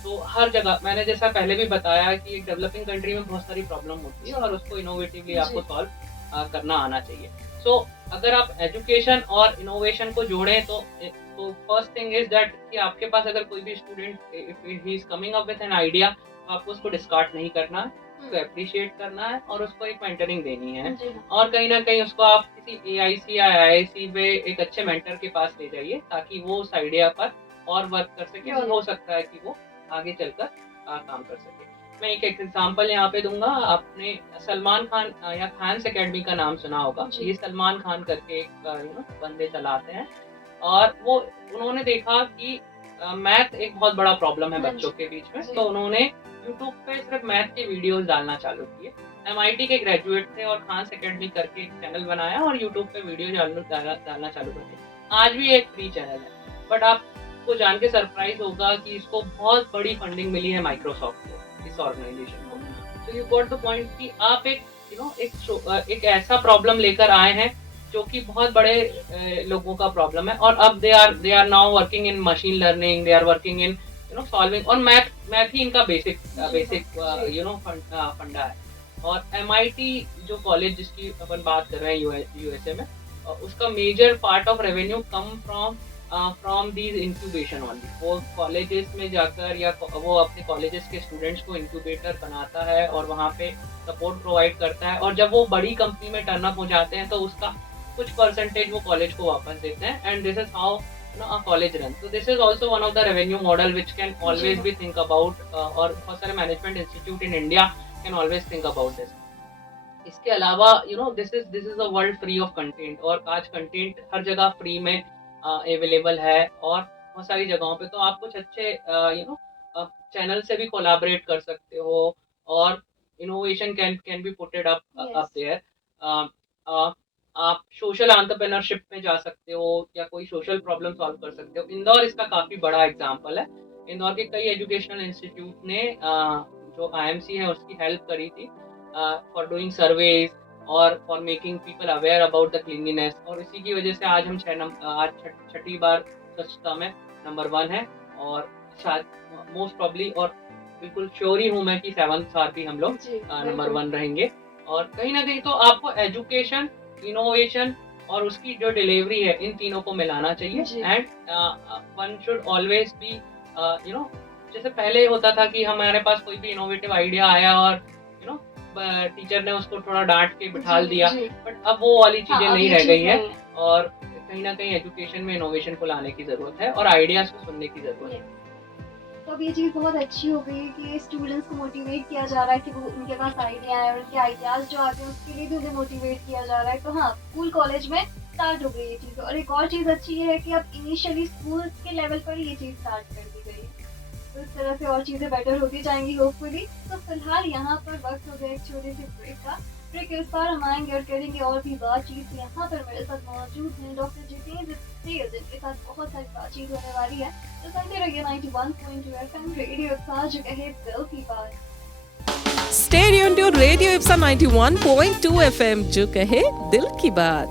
तो हर जगह, मैंने जैसा पहले भी बताया कि एक डेवलपिंग कंट्री में बहुत सारी प्रॉब्लम होती है और उसको इनोवेटिवली आपको सॉल्व करना आना चाहिए। सो अगर आप एजुकेशन और इनोवेशन को जोड़ें तो फर्स्ट थिंग इज दैट कि आपके पास अगर कोई भी student if he is coming up with an idea, तो आपको उसको डिस्कार्ड नहीं करना है, उसको अप्रिशिएट करना है और उसको एक मेंटरिंग देनी है। जी। और कहीं ना कहीं उसको आप किसी AIC या IIC में एक अच्छे मेंटर के पास ले जाइए ताकि वो उस आइडिया पर और वर्क कर सके और जी। हो सकता है कि वो आगे चलकर काम कर सके। मैं एक एग्जांपल यहाँ पे दूंगा। आपने सलमान खान या खान्स एकेडमी का नाम सुना होगा। जी। ये सलमान खान करके एक बंदे चलाते हैं, और वो उन्होंने देखा कि मैथ एक बहुत बड़ा प्रॉब्लम है हाँ बच्चों जी। के बीच में, जी। तो उन्होंने यूट्यूब पे सिर्फ मैथ के वीडियोस डालना चालू किए। MIT के ग्रेजुएट थे और खान्स एकेडमी करके एक चैनल बनाया और यूट्यूब पे वीडियो डालना चालू कर दिया। आज भी एक फ्री चैनल है, बट आपको जान के सरप्राइज होगा कि इसको बहुत बड़ी फंडिंग मिली है माइक्रोसॉफ्ट को, इस ऑर्गेनाइजेशन को। तो यू गॉट द पॉइंट कि आप एक ऐसा प्रॉब्लम लेकर आए हैं जो कि बहुत बड़े लोगों का प्रॉब्लम है, और अब they are now working in machine learning, they are working in solving, और मैथ ही इनका बेसिक फंडा है। और MIT जो कॉलेज जिसकी अपन बात कर रहे हैं USA में, उसका major part of revenue come from these incubation only. वो कॉलेजेस में जाकर या वो अपने कॉलेजेस के स्टूडेंट्स को इंक्यूबेटर बनाता है और वहाँ पे सपोर्ट प्रोवाइड करता है, और जब वो बड़ी कंपनी में टर्न अप हो जाते हैं तो उसका कुछ परसेंटेज वो कॉलेज को वापस देते हैं, and this is how a college run. So this is also one of the revenue model which can always be think about, और बहुत सारे management institute in India can always think about this. इसके अलावा this is a world free of content, और आज content हर जगह free में available है और बहुत सारी जगहों पे, तो आप कुछ अच्छे चैनल से भी कोलैबोरेट कर सकते हो और innovation can be putted up there. आप सोशल एंटरप्रेन्योरशिप में जा सकते हो या कोई सोशल प्रॉब्लम सॉल्व कर सकते हो। इंदौर इसका काफ़ी बड़ा एग्जांपल है। इंदौर के कई एजुकेशनल इंस्टीट्यूट ने जो IMC है उसकी हेल्प करी थी फॉर डूइंग सर्वेज और for making people aware about the cleanliness, और इसी की वजह से आज हम छठी बार स्वच्छता में नंबर 1 है, और शायद मोस्ट प्रॉब्ली और बिल्कुल श्योर ही हूँ मैं कि 7th बार भी हम लोग नंबर 1 रहेंगे। और कहीं ना कहीं तो आपको एजुकेशन, इनोवेशन और उसकी जो डिलीवरी है, इन तीनों को मिलाना चाहिए। And one should always be जैसे पहले होता था कि हमारे पास कोई भी इनोवेटिव आइडिया आया और टीचर ने उसको थोड़ा डांट के बिठाल दिया, बट अब वो वाली चीजें नहीं रह गई है, और कहीं ना कहीं एजुकेशन में इनोवेशन को लाने की जरूरत है और आइडियाज को सुनने की जरूरत है। तो अब ये चीज़ बहुत अच्छी हो गई कि स्टूडेंट्स को मोटिवेट किया जा रहा है कि वो उनके पास आइडिया है और उनके आइडियाज़ जो आते हैं उसके लिए भी उन्हें मोटिवेट किया जा रहा है। तो हाँ, स्कूल कॉलेज में स्टार्ट हो गई ये चीज़। और एक और चीज़ अच्छी है कि अब इनिशियली स्कूल के लेवल पर ये चीज़ स्टार्ट कर दी गई है। तो इस तरह से और चीज़ें बेटर होती जाएंगी होपफुली। तो फिलहाल यहाँ पर वक्त हो गया एक छोटे से ब्रेक का। ब्रेक के उस पार हम आएंगे और करेंगे और भी बातचीत। यहाँ पर मेरे साथ मौजूद हैं डॉक्टर जितेंद्र तेज, जिनके साथ बहुत सारी बातचीत होने वाली है। तो सुनते रहिए 91.2 FM रेडियो इप्सा, जो कहे दिल की बात। Stay tuned to Radio Ipsa 91.2 FM, जो कहे दिल की बात।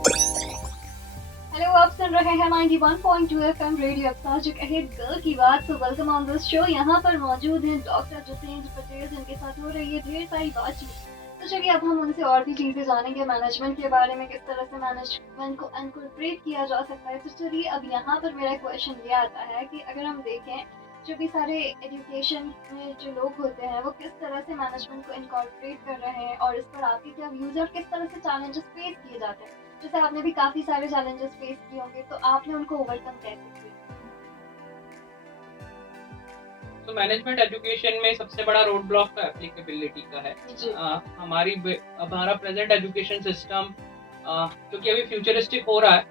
हेलो, आप सुन रहे हैं 91.2 FM रेडियो इप्सा, जो कहे दिल की बात। So welcome on this show. यहाँ पर मौजूद हैं डॉक्टर जितेंद्र पटेल, जिनके साथ हो रही है ढेर सारी बातचीत। तो चलिए अब हम उनसे और भी चीज़ें जानेंगे मैनेजमेंट के बारे में, किस तरह से मैनेजमेंट को इनकॉर्पोरेट किया जा सकता है। तो चलिए अब यहाँ पर मेरा क्वेश्चन ये आता है कि अगर हम देखें जो भी सारे एजुकेशन में जो लोग होते हैं वो किस तरह से मैनेजमेंट को इनकॉर्पोरेट कर रहे हैं, और इस पर आपके क्या व्यूज़ और किस तरह से चैलेंजेस फेस किए जाते हैं। जैसे आपने भी काफ़ी सारे चैलेंजेस फेस किए होंगे, तो आपने उनको ओवरकम कैसे किया? तो मैनेजमेंट एजुकेशन में सबसे बड़ा रोड ब्लॉक तो एप्लीकेबिलिटी का है। हमारा प्रेजेंट एजुकेशन सिस्टम जो कि अभी फ्यूचरिस्टिक हो रहा है,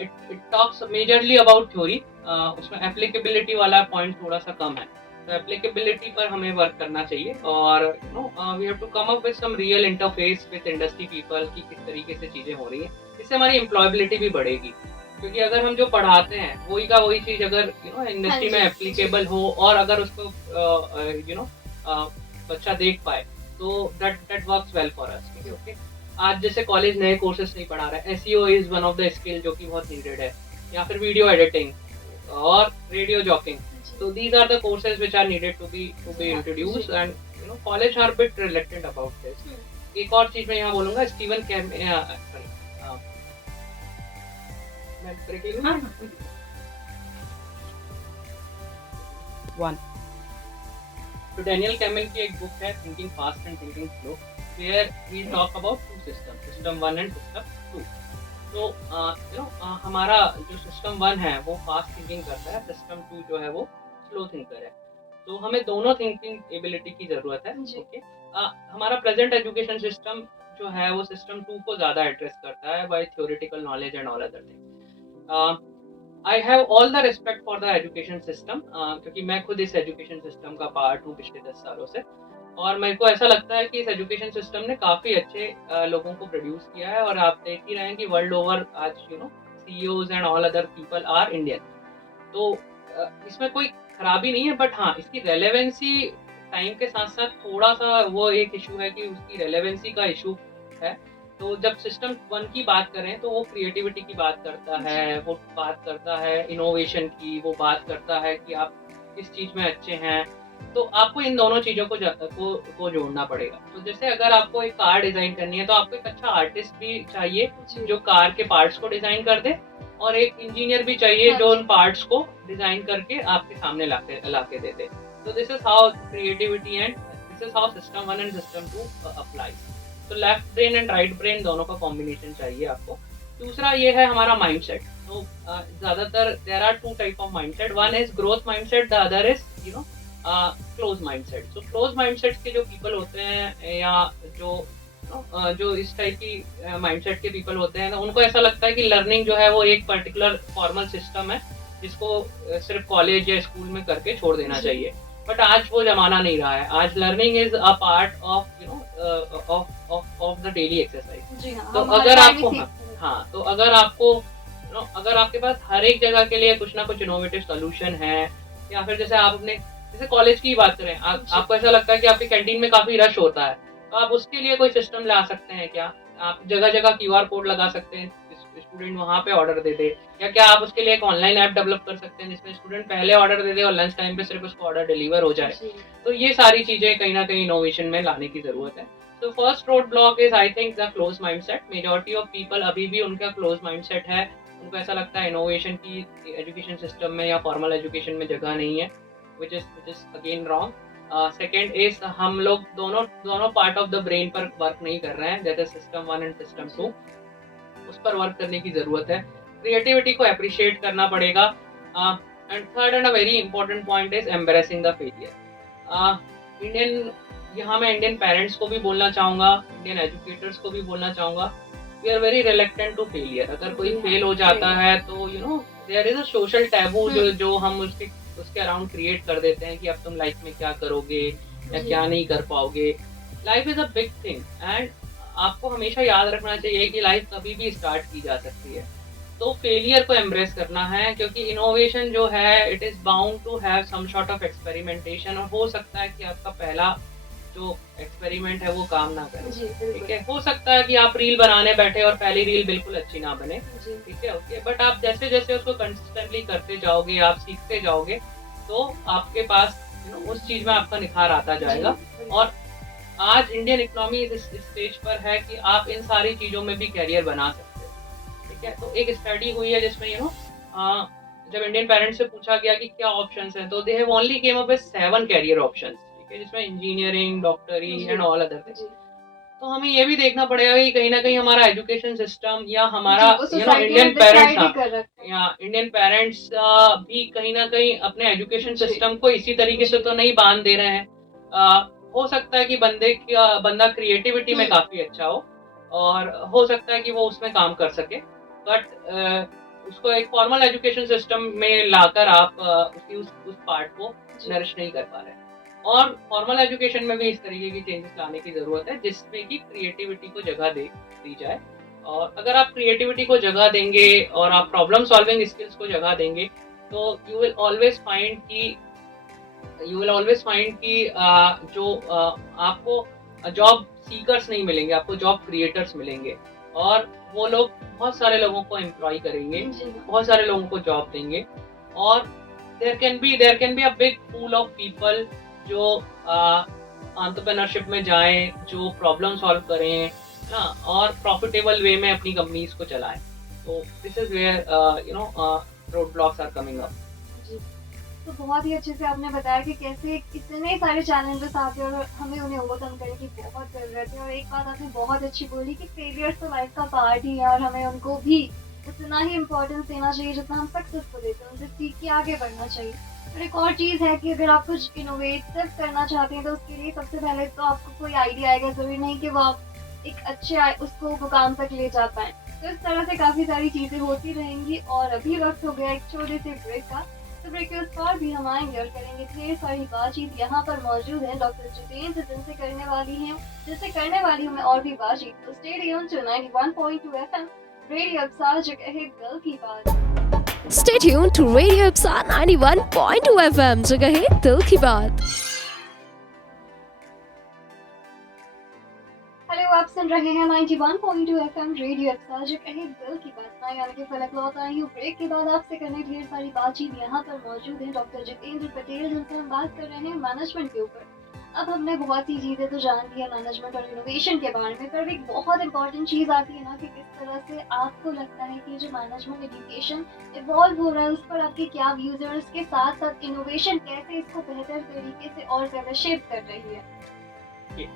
it talks majorly about theory, उसमें एप्लीकेबिलिटी वाला पॉइंट थोड़ा सा कम है। तो एप्लीकेबिलिटी पर हमें वर्क करना चाहिए, और we have to come up with some real interface with industry people कि किस तरीके से चीज़ें हो रही हैं। इससे हमारी एम्प्लॉयबिलिटी भी बढ़ेगी, क्योंकि अगर हम जो पढ़ाते हैं वही का वही चीज़ अगर इंडस्ट्री में एप्लीकेबल हो, और अगर उसको बच्चा देख पाए, तो that works well for us. Okay, आज जैसे कॉलेज नए कोर्सेज नहीं पढ़ा रहा है, SEO is one of the skill जो कि बहुत नीडेड है, या फिर वीडियो एडिटिंग और radio jockeying. So these are the courses which are needed to be introduced, and college are a bit reluctant about this. एक और चीज मैं यहाँ बोलूँगा, स्टीवन तो डैनियल कैमल की एक बुक है thinking fast and thinking slow, where we talk about two systems, system 1 and system 2. तो हमारा जो सिस्टम 1 है वो फास्ट थिंकिंग करता है, सिस्टम 2 जो है वो स्लो थिंकर है। तो हमें दोनों थिंकिंग एबिलिटी की जरूरत है। ओके, हमारा प्रेजेंट एजुकेशन सिस्टम जो है वो सिस्टम 2 को ज़्यादा एड्रेस करता है by theoretical knowledge and all other things. I have all the respect for the education system, क्योंकि मैं खुद इस एजुकेशन सिस्टम का पार्ट हूँ पिछले 10 सालों से, और मेरे को ऐसा लगता है कि इस एजुकेशन सिस्टम ने काफ़ी अच्छे लोगों को प्रोड्यूस किया है। और आप देख ही रहे हैं कि वर्ल्ड ओवर आज CEOs and all other people are Indian. तो इसमें कोई खराबी नहीं है, बट हाँ, इसकी रेलेवेंसी टाइम के साथ साथ थोड़ा सा वो एक इशू है कि उसकी रेलेवेंसी का इशू है। तो जब सिस्टम 1 की बात करें तो वो क्रिएटिविटी की बात करता है, वो बात करता है इनोवेशन की, वो बात करता है कि आप किस चीज़ में अच्छे हैं। तो आपको इन दोनों चीज़ों को जोड़ना पड़ेगा। तो जैसे अगर आपको एक कार डिज़ाइन करनी है तो आपको एक अच्छा आर्टिस्ट भी चाहिए जो कार के पार्ट्स को डिज़ाइन कर दे, और एक इंजीनियर भी चाहिए जो उन पार्ट्स को डिज़ाइन करके आपके सामने ला के दे दे। तो this is how creativity and this is how system 1 and system 2 applies. तो left brain and right brain दोनों का कॉम्बिनेशन चाहिए आपको। दूसरा ये है हमारा माइंडसेट। तो ज़्यादातर there are 2 type of mindset, one is growth mindset, the other is close mindset. तो क्लोज माइंडसेट के जो पीपल होते हैं, या जो इस टाइप की माइंडसेट के पीपल होते हैं, उनको ऐसा लगता है कि लर्निंग जो है वो एक पर्टिकुलर फॉर्मल सिस्टम है जिसको सिर्फ कॉलेज या स्कूल में करके छोड़ देना चाहिए। बट आज वो जमाना नहीं रहा है। आज learning is a part of the daily exercise. तो अगर आपको तो अगर आपके पास हर एक जगह के लिए कुछ ना कुछ इनोवेटिव सोल्यूशन है, या फिर जैसे कॉलेज की बात करें, आपको ऐसा लगता है कि आपकी कैंटीन में काफी रश होता है, तो आप उसके लिए कोई सिस्टम ला सकते हैं क्या? आप जगह जगह QR कोड लगा सकते हैं, स्टूडेंट वहाँ पे ऑर्डर दे दे, या क्या आप उसके लिए एक ऑनलाइन ऐप डेवलप कर सकते हैं जिसमें स्टूडेंट पहले ऑर्डर दे दे और लंच टाइम पे सिर्फ उसको ऑर्डर डिलीवर हो जाए। तो ये सारी चीजें कहीं ना कहीं इनोवेशन में लाने की जरूरत है। तो first road block is I think the close mindset. Majority of people अभी भी उनका क्लोज माइंडसेट है, उनको ऐसा लगता है इनोवेशन की एजुकेशन सिस्टम में या फॉर्मल एजुकेशन में जगह नहीं है, which is again wrong. Second is हम लोग दोनों पार्ट ऑफ द ब्रेन पर वर्क नहीं कर रहे हैं, that is system 1 and system 2। उस पर वर्क करने की जरूरत है। क्रिएटिविटी को अप्रिशिएट करना पड़ेगा। And third and a very important point is embarrassing the failure. यहाँ मैं इंडियन पेरेंट्स को भी बोलना चाहूँगा, इंडियन एजुकेटर्स को भी बोलना चाहूँगा, we are very reluctant to failure. अगर कोई फेल हो जाता है तो there is a social taboo जो हम उसके उसके अराउंड क्रिएट कर देते हैं कि अब तुम लाइफ में क्या करोगे या जी। क्या नहीं कर पाओगे। Life is a big thing and आपको हमेशा याद रखना चाहिए कि लाइफ कभी भी स्टार्ट की जा सकती है। तो फेलियर को एम्ब्रेस करना है, क्योंकि इनोवेशन जो है it is bound to have some sort of experimentation, और हो सकता है कि आपका पहला जो एक्सपेरिमेंट है वो काम ना करे। जी, ठीक बिल्कुल। है, हो सकता है कि आप रील बनाने बैठे और पहली रील बिल्कुल अच्छी ना बने। जी, ठीक है, ओके, बट आप जैसे जैसे उसको कंसिस्टेंटली करते जाओगे, आप सीखते जाओगे, तो आपके पास उस चीज में आपका निखार आता जाएगा। जी, और आज इंडियन इकोनॉमी इस स्टेज पर है कि आप इन सारी चीजों में भी कैरियर बना सकते हो। ठीक है, तो एक स्टडी हुई है जिसमें जब इंडियन पेरेंट्स से पूछा गया कि क्या ऑप्शंस हैं, तो they have only came up with 7 career options. ठीक है, जिसमें इंजीनियरिंग, डॉक्टरी जी, एंड ऑल अदर थिंग्स। जी, तो हमें ये भी देखना पड़ेगा कि कहीं ना कहीं हमारा एजुकेशन सिस्टम या हमारा जी, वो सोसाइटी इंडियन ने पेरेंट्स, डिसाइड ही कर रखा है। या इंडियन पेरेंट्स भी कहीं ना कहीं अपने एजुकेशन जी, सिस्टम को इसी तरीके से जी। तो नहीं बांध दे रहे हैं। हो सकता है कि बंदा क्रिएटिविटी में काफी अच्छा हो, और हो सकता है कि वो उसमें काम कर सके, बट उसको एक फॉर्मल एजुकेशन सिस्टम में लाकर आप उसकी उस पार्ट को जी, नरिश नहीं कर पा रहे हैं। और फॉर्मल एजुकेशन में भी इस तरीके की चेंजेस लाने की ज़रूरत है, जिसमें कि क्रिएटिविटी को जगह दी जाए। और अगर आप क्रिएटिविटी को जगह देंगे और आप प्रॉब्लम सॉल्विंग स्किल्स को जगह देंगे, तो यू विल ऑलवेज फाइंड कि आपको जॉब सीकर्स नहीं मिलेंगे, आपको जॉब क्रिएटर्स मिलेंगे, और वो लोग बहुत सारे लोगों को एम्प्लॉय करेंगे, जी, बहुत सारे लोगों को जॉब देंगे। और there can be a big pool of people जो एंटरप्रेन्योरशिप में जाएं, जो प्रॉब्लम सॉल्व करें ना, और प्रॉफिटेबल वे में अपनी कंपनीज को चलाएं। तो this is where roadblocks are coming up. जी। तो बहुत ही अच्छे से आपने बताया कि कैसे इतने सारे चैलेंजेस आते हैं और हमें उन्हें ओवरकम करने की बहुत ज़रूरत है। और एक बात आपने बहुत अच्छी बोली कि फेलियर्स तो लाइफ का पार्ट ही है, और हमें उनको भी उतना ही इम्पोर्टेंस देना चाहिए जितना हम सक्सेस को देते हैं, उनसे सीख के आगे बढ़ना चाहिए। और एक और चीज़ है कि अगर आप कुछ इनोवेटिव करना चाहते हैं तो उसके लिए सबसे पहले तो आपको कोई आइडिया आएगा, ज़रूरी नहीं कि वो आप एक अच्छे उसको मुकाम तक ले जा पाएँ। तो इस तरह से काफ़ी सारी चीज़ें होती रहेंगी। और अभी वक्त हो गया एक छोटे से ब्रेक का। तो ब्रेक के उस पार भी हम आएंगे और करेंगे ढेर सारी बातचीत। यहाँ पर मौजूद है डॉक्टर जितेंद्र जिनसे करने वाली हूँ मैं और भी बातचीत। तो stay tuned to 91.2 FM radio Absar, जगह है दिल की बात। Stay tuned to Radio Ipsa 91.2 FM, जगह है दिल की बात। हेलो, आप सुन रहे हैं 91.2 एफएम रेडियो अब्सार, जगह है दिल की बात। मैं यानी कि फलक लौट आई हूँ ब्रेक के बाद आपसे करने ढेर सारी बातचीत। यहाँ पर मौजूद है डॉक्टर जितेंद्र पटेल, जिनसे हम बात कर रहे हैं मैनेजमेंट के ऊपर। अब हमने बहुत सी चीज़ें तो जान ली है मैनेजमेंट और इनोवेशन के बारे में, पर एक बहुत इंपॉर्टेंट चीज़ आती है ना कि किस तरह से आपको लगता है कि जो मैनेजमेंट एजुकेशन इवॉल्व हो रहा है उस पर आपके क्या व्यूज़ है, और इसके साथ साथ इनोवेशन कैसे इसको बेहतर तरीके से और ज़्यादा शेप कर रही है।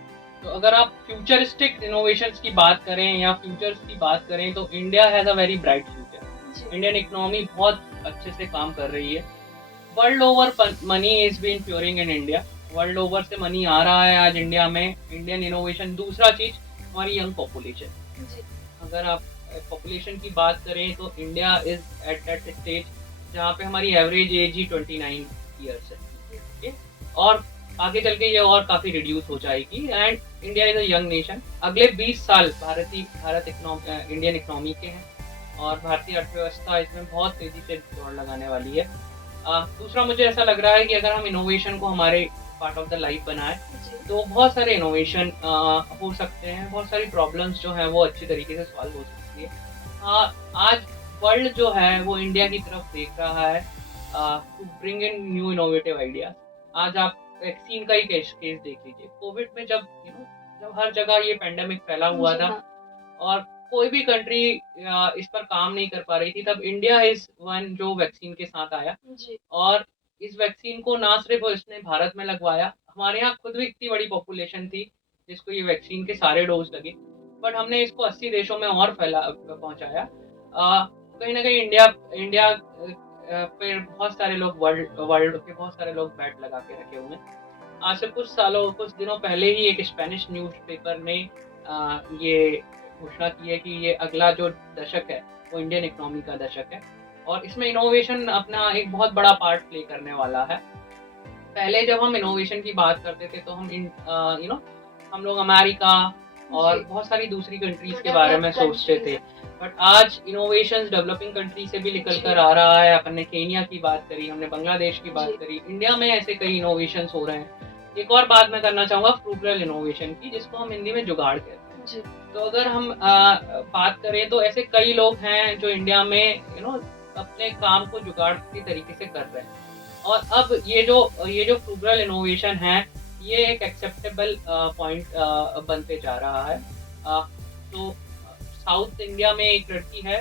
तो अगर आप फ्यूचरिस्टिक इनोवेशंस की बात करें या फ्यूचर्स की बात करें, तो India has a very bright future. Indian economy बहुत अच्छे से काम कर रही है। World over money is been flowing in India. World over से मनी आ रहा है आज इंडिया में। इंडियन इनोवेशन, दूसरा चीज हमारी यंग पॉपुलेशन। अगर आप पॉपुलेशन की बात करें तो India is at that stage जहाँ पे हमारी एवरेज एज ही 29 ईयर्स है। ठीक? और आगे चल के ये और काफ़ी रिड्यूस हो जाएगी। And India is a young nation. अगले 20 साल इंडियन इकोनॉमी के हैं, और भारतीय अर्थव्यवस्था इसमें बहुत तेज़ी से दौड़ लगाने वाली है। दूसरा, मुझे ऐसा लग रहा है कि अगर हम इनोवेशन को हमारे पार्ट ऑफ द लाइफ बनाएं तो बहुत सारे इनोवेशन हो सकते हैं, बहुत सारी प्रॉब्लम्स जो हैं वो अच्छी तरीके से सॉल्व हो सकती है। आज वर्ल्ड जो है वो इंडिया की तरफ देख रहा है to bring in new innovative ideas. आज आप वैक्सीन का ही केस देख लीजिए। कोविड में जब जब हर जगह ये पेंडेमिक फैला हुआ था और कोई भी कंट्री इस पर काम नहीं कर पा रही थी, तब इंडिया इज वन जो वैक्सीन के साथ आया। और इस वैक्सीन को ना सिर्फ इसने भारत में लगवाया, हमारे यहाँ खुद भी इतनी बड़ी पॉपुलेशन थी जिसको ये वैक्सीन के सारे डोज लगे, बट हमने इसको 80 देशों में और पहुंचाया। कहीं ना कहीं इंडिया पे बहुत सारे लोग वर्ल्ड के बहुत सारे लोग बैट लगा के रखे हुए हैं। आज से कुछ दिनों पहले ही एक स्पेनिश न्यूज़पेपर ने ये घोषणा की है कि ये अगला जो दशक है वो इंडियन इकोनॉमी का दशक है। और इसमें इनोवेशन अपना एक बहुत बड़ा पार्ट प्ले करने वाला है। पहले जब हम इनोवेशन की बात करते थे तो हम लोग अमेरिका और जी। बहुत सारी दूसरी कंट्रीज जो के बारे में डेवलप्ड सोचते थे, कंट्रीज बट आज इनोवेशंस डेवलपिंग कंट्री से भी निकल कर जी। आ रहा है। अपन ने केनिया की बात करी, हमने बांग्लादेश की बात जी। करी, इंडिया में ऐसे कई इनोवेशंस हो रहे हैं। एक और बात मैं करना चाहूँगा फ्रूगल इनोवेशन की, जिसको हम हिंदी में जुगाड़ कहते हैं। जी। तो अगर हम बात करें तो ऐसे कई लोग हैं जो इंडिया में अपने काम को जुगाड़ के तरीके से कर रहे हैं। और अब ये जो फ्रूगल इनोवेशन है, ये एक एक्सेप्टेबल पॉइंट बनते जा रहा है। तो साउथ इंडिया में एक लड़की है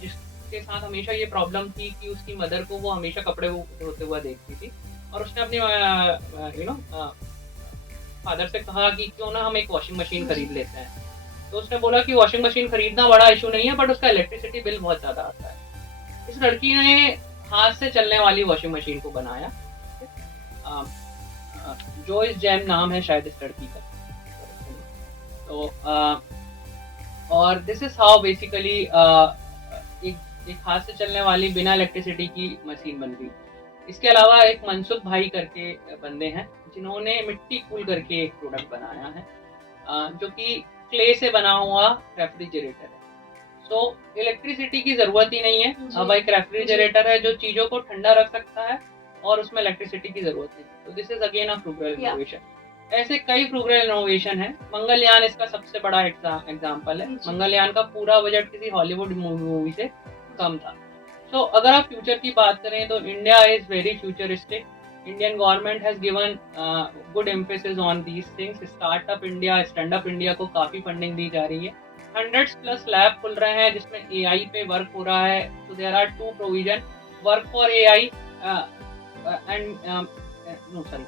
जिसके साथ हमेशा ये प्रॉब्लम थी कि उसकी मदर को वो हमेशा कपड़े धोते हुए देखती थी, और उसने अपने फादर से कहा कि क्यों ना हम एक वॉशिंग मशीन खरीद लेते हैं। तो उसने बोला कि वॉशिंग मशीन खरीदना बड़ा इशू नहीं है, बट उसका इलेक्ट्रिसिटी बिल बहुत ज़्यादा आता है। इस लड़की ने हाथ से चलने वाली वॉशिंग मशीन को बनाया। जोइस जैम नाम है शायद इस लड़की का। तो और दिस इज हाउ बेसिकली एक हाथ से चलने वाली बिना इलेक्ट्रिसिटी की मशीन बन गई। इसके अलावा एक मनसुख भाई करके बंदे हैं जिन्होंने मिट्टी कूल करके एक प्रोडक्ट बनाया है, जो कि क्ले से बना हुआ रेफ्रिजरेटर है। सो इलेक्ट्रिसिटी की ज़रूरत ही नहीं है। अब एक रेफ्रिजरेटर है जो चीज़ों को ठंडा रख सकता है और उसमें इलेक्ट्रिसिटी की ज़रूरत नहीं है। तो this is again a frugal innovation. ऐसे कई फ्रूगल इनोवेशन है। मंगलयान इसका सबसे बड़ा एग्जाम्पल है। मंगलयान का पूरा बजट किसी हॉलीवुड मूवी से कम था। तो अगर आप फ्यूचर की बात करें तो India is very futuristic. Indian government has given good emphasis on these things. Startup India, stand up India को काफ़ी फंडिंग दी जा रही है। 100+ लैब खुल रहे हैं जिसमें AI पे वर्क हो रहा है। तो there are 2 provision, work for AI and no sorry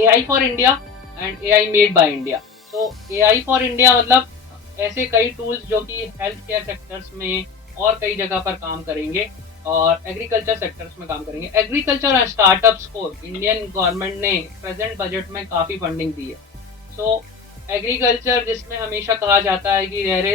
AI for India and AI made by India. तो AI फॉर इंडिया मतलब ऐसे कई टूल्स जो कि हेल्थ केयर सेक्टर्स में और कई जगह पर काम करेंगे और एग्रीकल्चर सेक्टर्स में काम करेंगे। एग्रीकल्चर एंड स्टार्टअप्स को इंडियन गवर्नमेंट ने प्रेजेंट बजट में काफ़ी फंडिंग दी है। सो एग्रीकल्चर, जिसमें हमेशा कहा जाता है कि there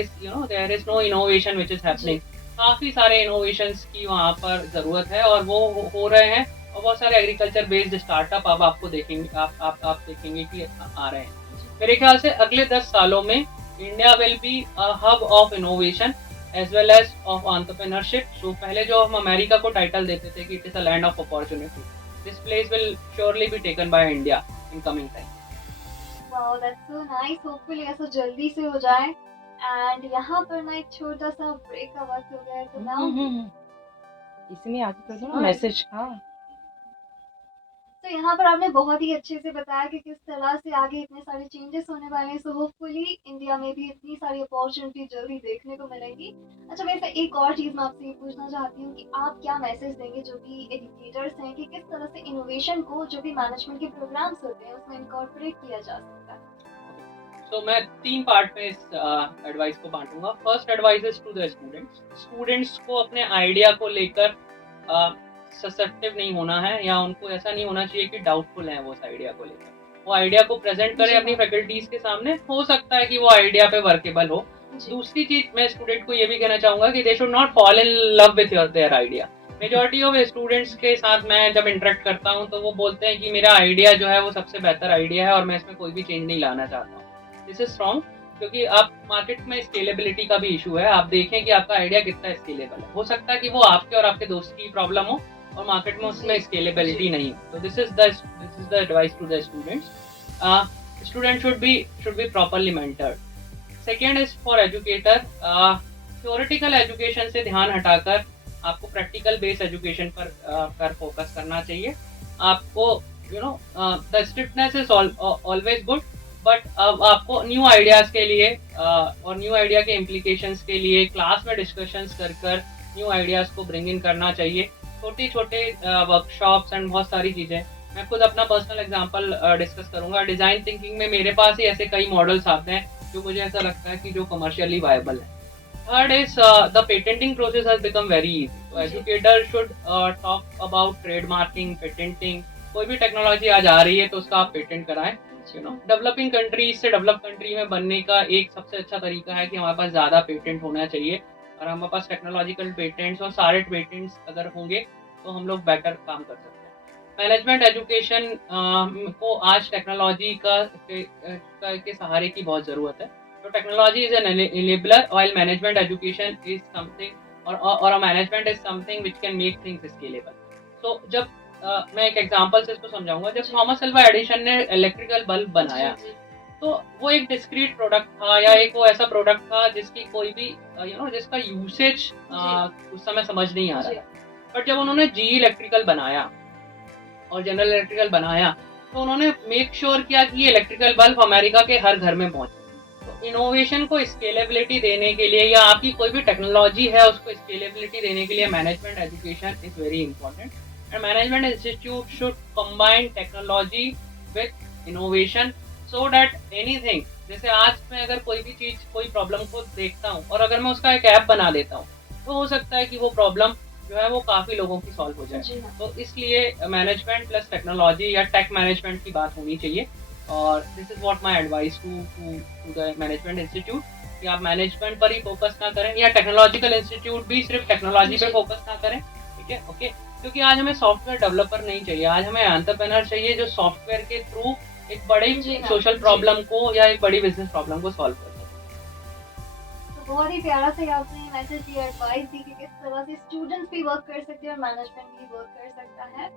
is no innovation which is happening, काफ़ी सारे इनोवेशंस की वहाँ पर ज़रूरत है और वो हो रहे हैं। और बहुत सारे एग्रीकल्चर बेस्ड स्टार्टअप अब आपको देखेंगे, आप देखेंगे कि आ रहे हैं। मेरे ख्याल से अगले 10 सालों में India will be a hub of innovation as well as of entrepreneurship. So पहले जो हम अमेरिका को टाइटल देते थे कि it is a land of opportunity, this place will surely be taken by India in coming time. Wow, that's so nice. Hopefully ऐसा जल्दी से हो जाए। एंड यहाँ पर ना एक छोटा सा ब्रेक का वक्त हो गया है, तो मैं इसमें आगे कर दो ना मैसेज। हाँ, तो यहाँ पर आपने बहुत ही अच्छे से बताया कि किस तरह से आगे इतने सारे चेंजेस होने वाले हैं। सो होपफुली इंडिया में भी इतनी सारी अपॉर्चुनिटी जल्दी देखने को मिलेंगी। अच्छा, वैसे एक और चीज़ मैं आपसे ये पूछना चाहती हूँ कि आप क्या मैसेज देंगे जो कि एजुकेटर्स हैं कि किस तरह से इनोवेशन को जो भी मैनेजमेंट के प्रोग्राम्स होते हैं उसमें इनकॉर्पोरेट किया जा सकता है। तो मैं 3 पार्ट में इस एडवाइस को बांटूंगा। First advice is to the students को अपने आइडिया को लेकर ससेप्टिव नहीं होना है, या उनको ऐसा नहीं होना चाहिए कि डाउटफुल है वो उस आइडिया को लेकर। वो आइडिया को प्रेजेंट करें अपनी फैकल्टीज के सामने, हो सकता है कि वो आइडिया पे वर्केबल हो। दूसरी चीज मैं स्टूडेंट को ये भी कहना चाहूंगा कि they should not fall in love with their idea. Majority of students के साथ मैं जब इंटरेक्ट करता हूँ तो वो बोलते हैं कि मेरा आइडिया जो है वो सबसे बेहतर आइडिया है और मैं इसमें कोई भी चेंज नहीं लाना चाहता हूँ। दिस इज रॉन्ग, क्योंकि आप मार्केट में स्केलेबिलिटी का भी इशू है। आप देखें कि आपका आइडिया कितना स्केलेबल है। हो सकता है कि वो आपके और आपके दोस्त की प्रॉब्लम हो और मार्केट में उसमें स्केलेबिलिटी नहीं। तो this is the advice to the students. Student should be properly mentored. Second is for educator, theoretical education से ध्यान हटाकर आपको प्रैक्टिकल बेस्ड एजुकेशन पर फोकस करना चाहिए। आपको the strictness is always good, but अब आपको न्यू आइडियाज के लिए और न्यू आइडिया के इम्प्लीकेशंस के लिए क्लास में डिस्कशंस कर न्यू आइडियाज को ब्रिंग इन करना चाहिए। छोटे छोटे वर्कशॉप्स एंड बहुत सारी चीज़ें। मैं खुद अपना पर्सनल एग्जांपल डिस्कस करूंगा। डिज़ाइन थिंकिंग में मेरे पास ही ऐसे कई मॉडल्स आते हैं जो मुझे ऐसा लगता है कि जो कमर्शियली वायबल है। Third is the patenting process has become very easy. तो educator should talk about trademarking, patenting. कोई भी टेक्नोलॉजी आज आ रही है तो उसका आप पेटेंट कराएं। यू नो डेवलपिंग कंट्री से डेवलप कंट्री में बनने का एक सबसे अच्छा तरीका है कि हमारे पास ज़्यादा पेटेंट होना चाहिए और हमारे पास टेक्नोलॉजिकल पेटेंट्स और सारे पेटेंट्स अगर होंगे तो हम लोग बेटर काम कर सकते हैं। मैनेजमेंट एजुकेशन को आज टेक्नोलॉजी के सहारे की बहुत ज़रूरत है। तो technology is an enabler while management education is something और management is something which can make things scalable. So जब मैं एक एग्जांपल से इसको समझाऊंगा। जब थॉमस अल्वा एडिसन ने इलेक्ट्रिकल बल्ब बनाया तो वो एक डिस्क्रीट प्रोडक्ट था या एक वो ऐसा प्रोडक्ट था जिसकी कोई भी जिसका यूसेज उस समय समझ नहीं आ रहा था। बट जब उन्होंने जी इलेक्ट्रिकल बनाया और जनरल इलेक्ट्रिकल बनाया तो उन्होंने मेक श्योर किया कि ये इलेक्ट्रिकल बल्ब अमेरिका के हर घर में पहुंचे। तो इनोवेशन को स्केलेबिलिटी देने के लिए या आपकी कोई भी टेक्नोलॉजी है उसको स्केलेबिलिटी देने के लिए management education is very important. And management institute should combine technology with innovation so that anything, जैसे आज मैं अगर कोई भी चीज़ कोई प्रॉब्लम को देखता हूँ और अगर मैं उसका एक ऐप बना देता हूँ तो हो सकता है कि वो प्रॉब्लम जो है वो काफ़ी लोगों की सॉल्व हो जाए। तो इसलिए मैनेजमेंट प्लस टेक्नोलॉजी या टेक मैनेजमेंट की बात होनी चाहिए। और this is what my advice to the management institute कि आप मैनेजमेंट पर ही फोकस ना करें या टेक्नोलॉजिकल इंस्टीट्यूट भी सिर्फ टेक्नोलॉजी पर फोकस ना करें। ठीक है, ओके। क्योंकि आज हमें सॉफ्टवेयर डेवलपर नहीं चाहिए, आज हमें एंटरप्रेन्योर चाहिए जो सॉफ्टवेयर के थ्रू एक बड़े सोशल प्रॉब्लम को या एक बड़ी बिजनेस प्रॉब्लम को सॉल्व कर सके। तो बहुत ही प्यारा से आपने मैसेज दिया, एडवाइस दी कि किस तरह से स्टूडेंट्स भी वर्क कर सकते हैं और मैनेजमेंट भी वर्क कर सकता है।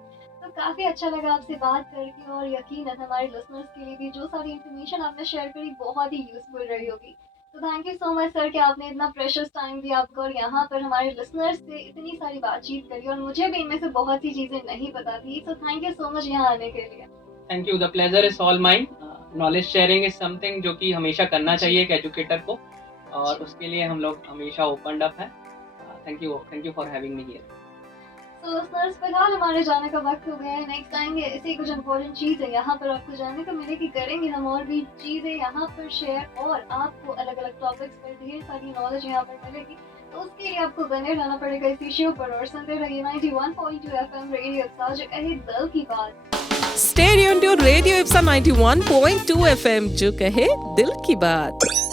तो काफ़ी अच्छा लगा आपसे बात करके और यकीनन हमारे लिसनर्स के लिए भी जो सारी इन्फॉर्मेशन आपने शेयर करी बहुत ही यूजफुल रही होगी। तो thank you so much sir कि आपने इतना प्रेशियस टाइम दिया आपको और यहाँ पर हमारे लिसनर्स से इतनी सारी बातचीत करी और मुझे भी इनमें से बहुत सी चीज़ें नहीं पता थी। तो थैंक यू सो मच यहाँ आने के लिए। Thank you, the pleasure is all mine. Knowledge sharing is something जो कि हमेशा करना चाहिए एक एजुकेटर को और उसके लिए हम लोग हमेशा ओपन अप हैं। Thank you for having me here. तो लिसनर्स फिलहाल हमारे जाने का वक्त हो गया है। नेक्स्ट आएंगे ऐसी कुछ इम्पोर्टेंट चीज़ है यहाँ पर आपको जानने को मिलेगी, करेंगे हम और भी चीज़ें यहाँ पर शेयर और आपको अलग अलग टॉपिक्स पर ढेर सारी नॉलेज यहाँ पर मिलेगी। तो उसके लिए आपको बने रहना पड़ेगा इसी शो पर और सुनते रहिए 91.2 FM रेडियो इप्सा जो कहे दिल की बात। Stay tuned to Radio Ipsa 91.2 FM जो कहे दिल की बात।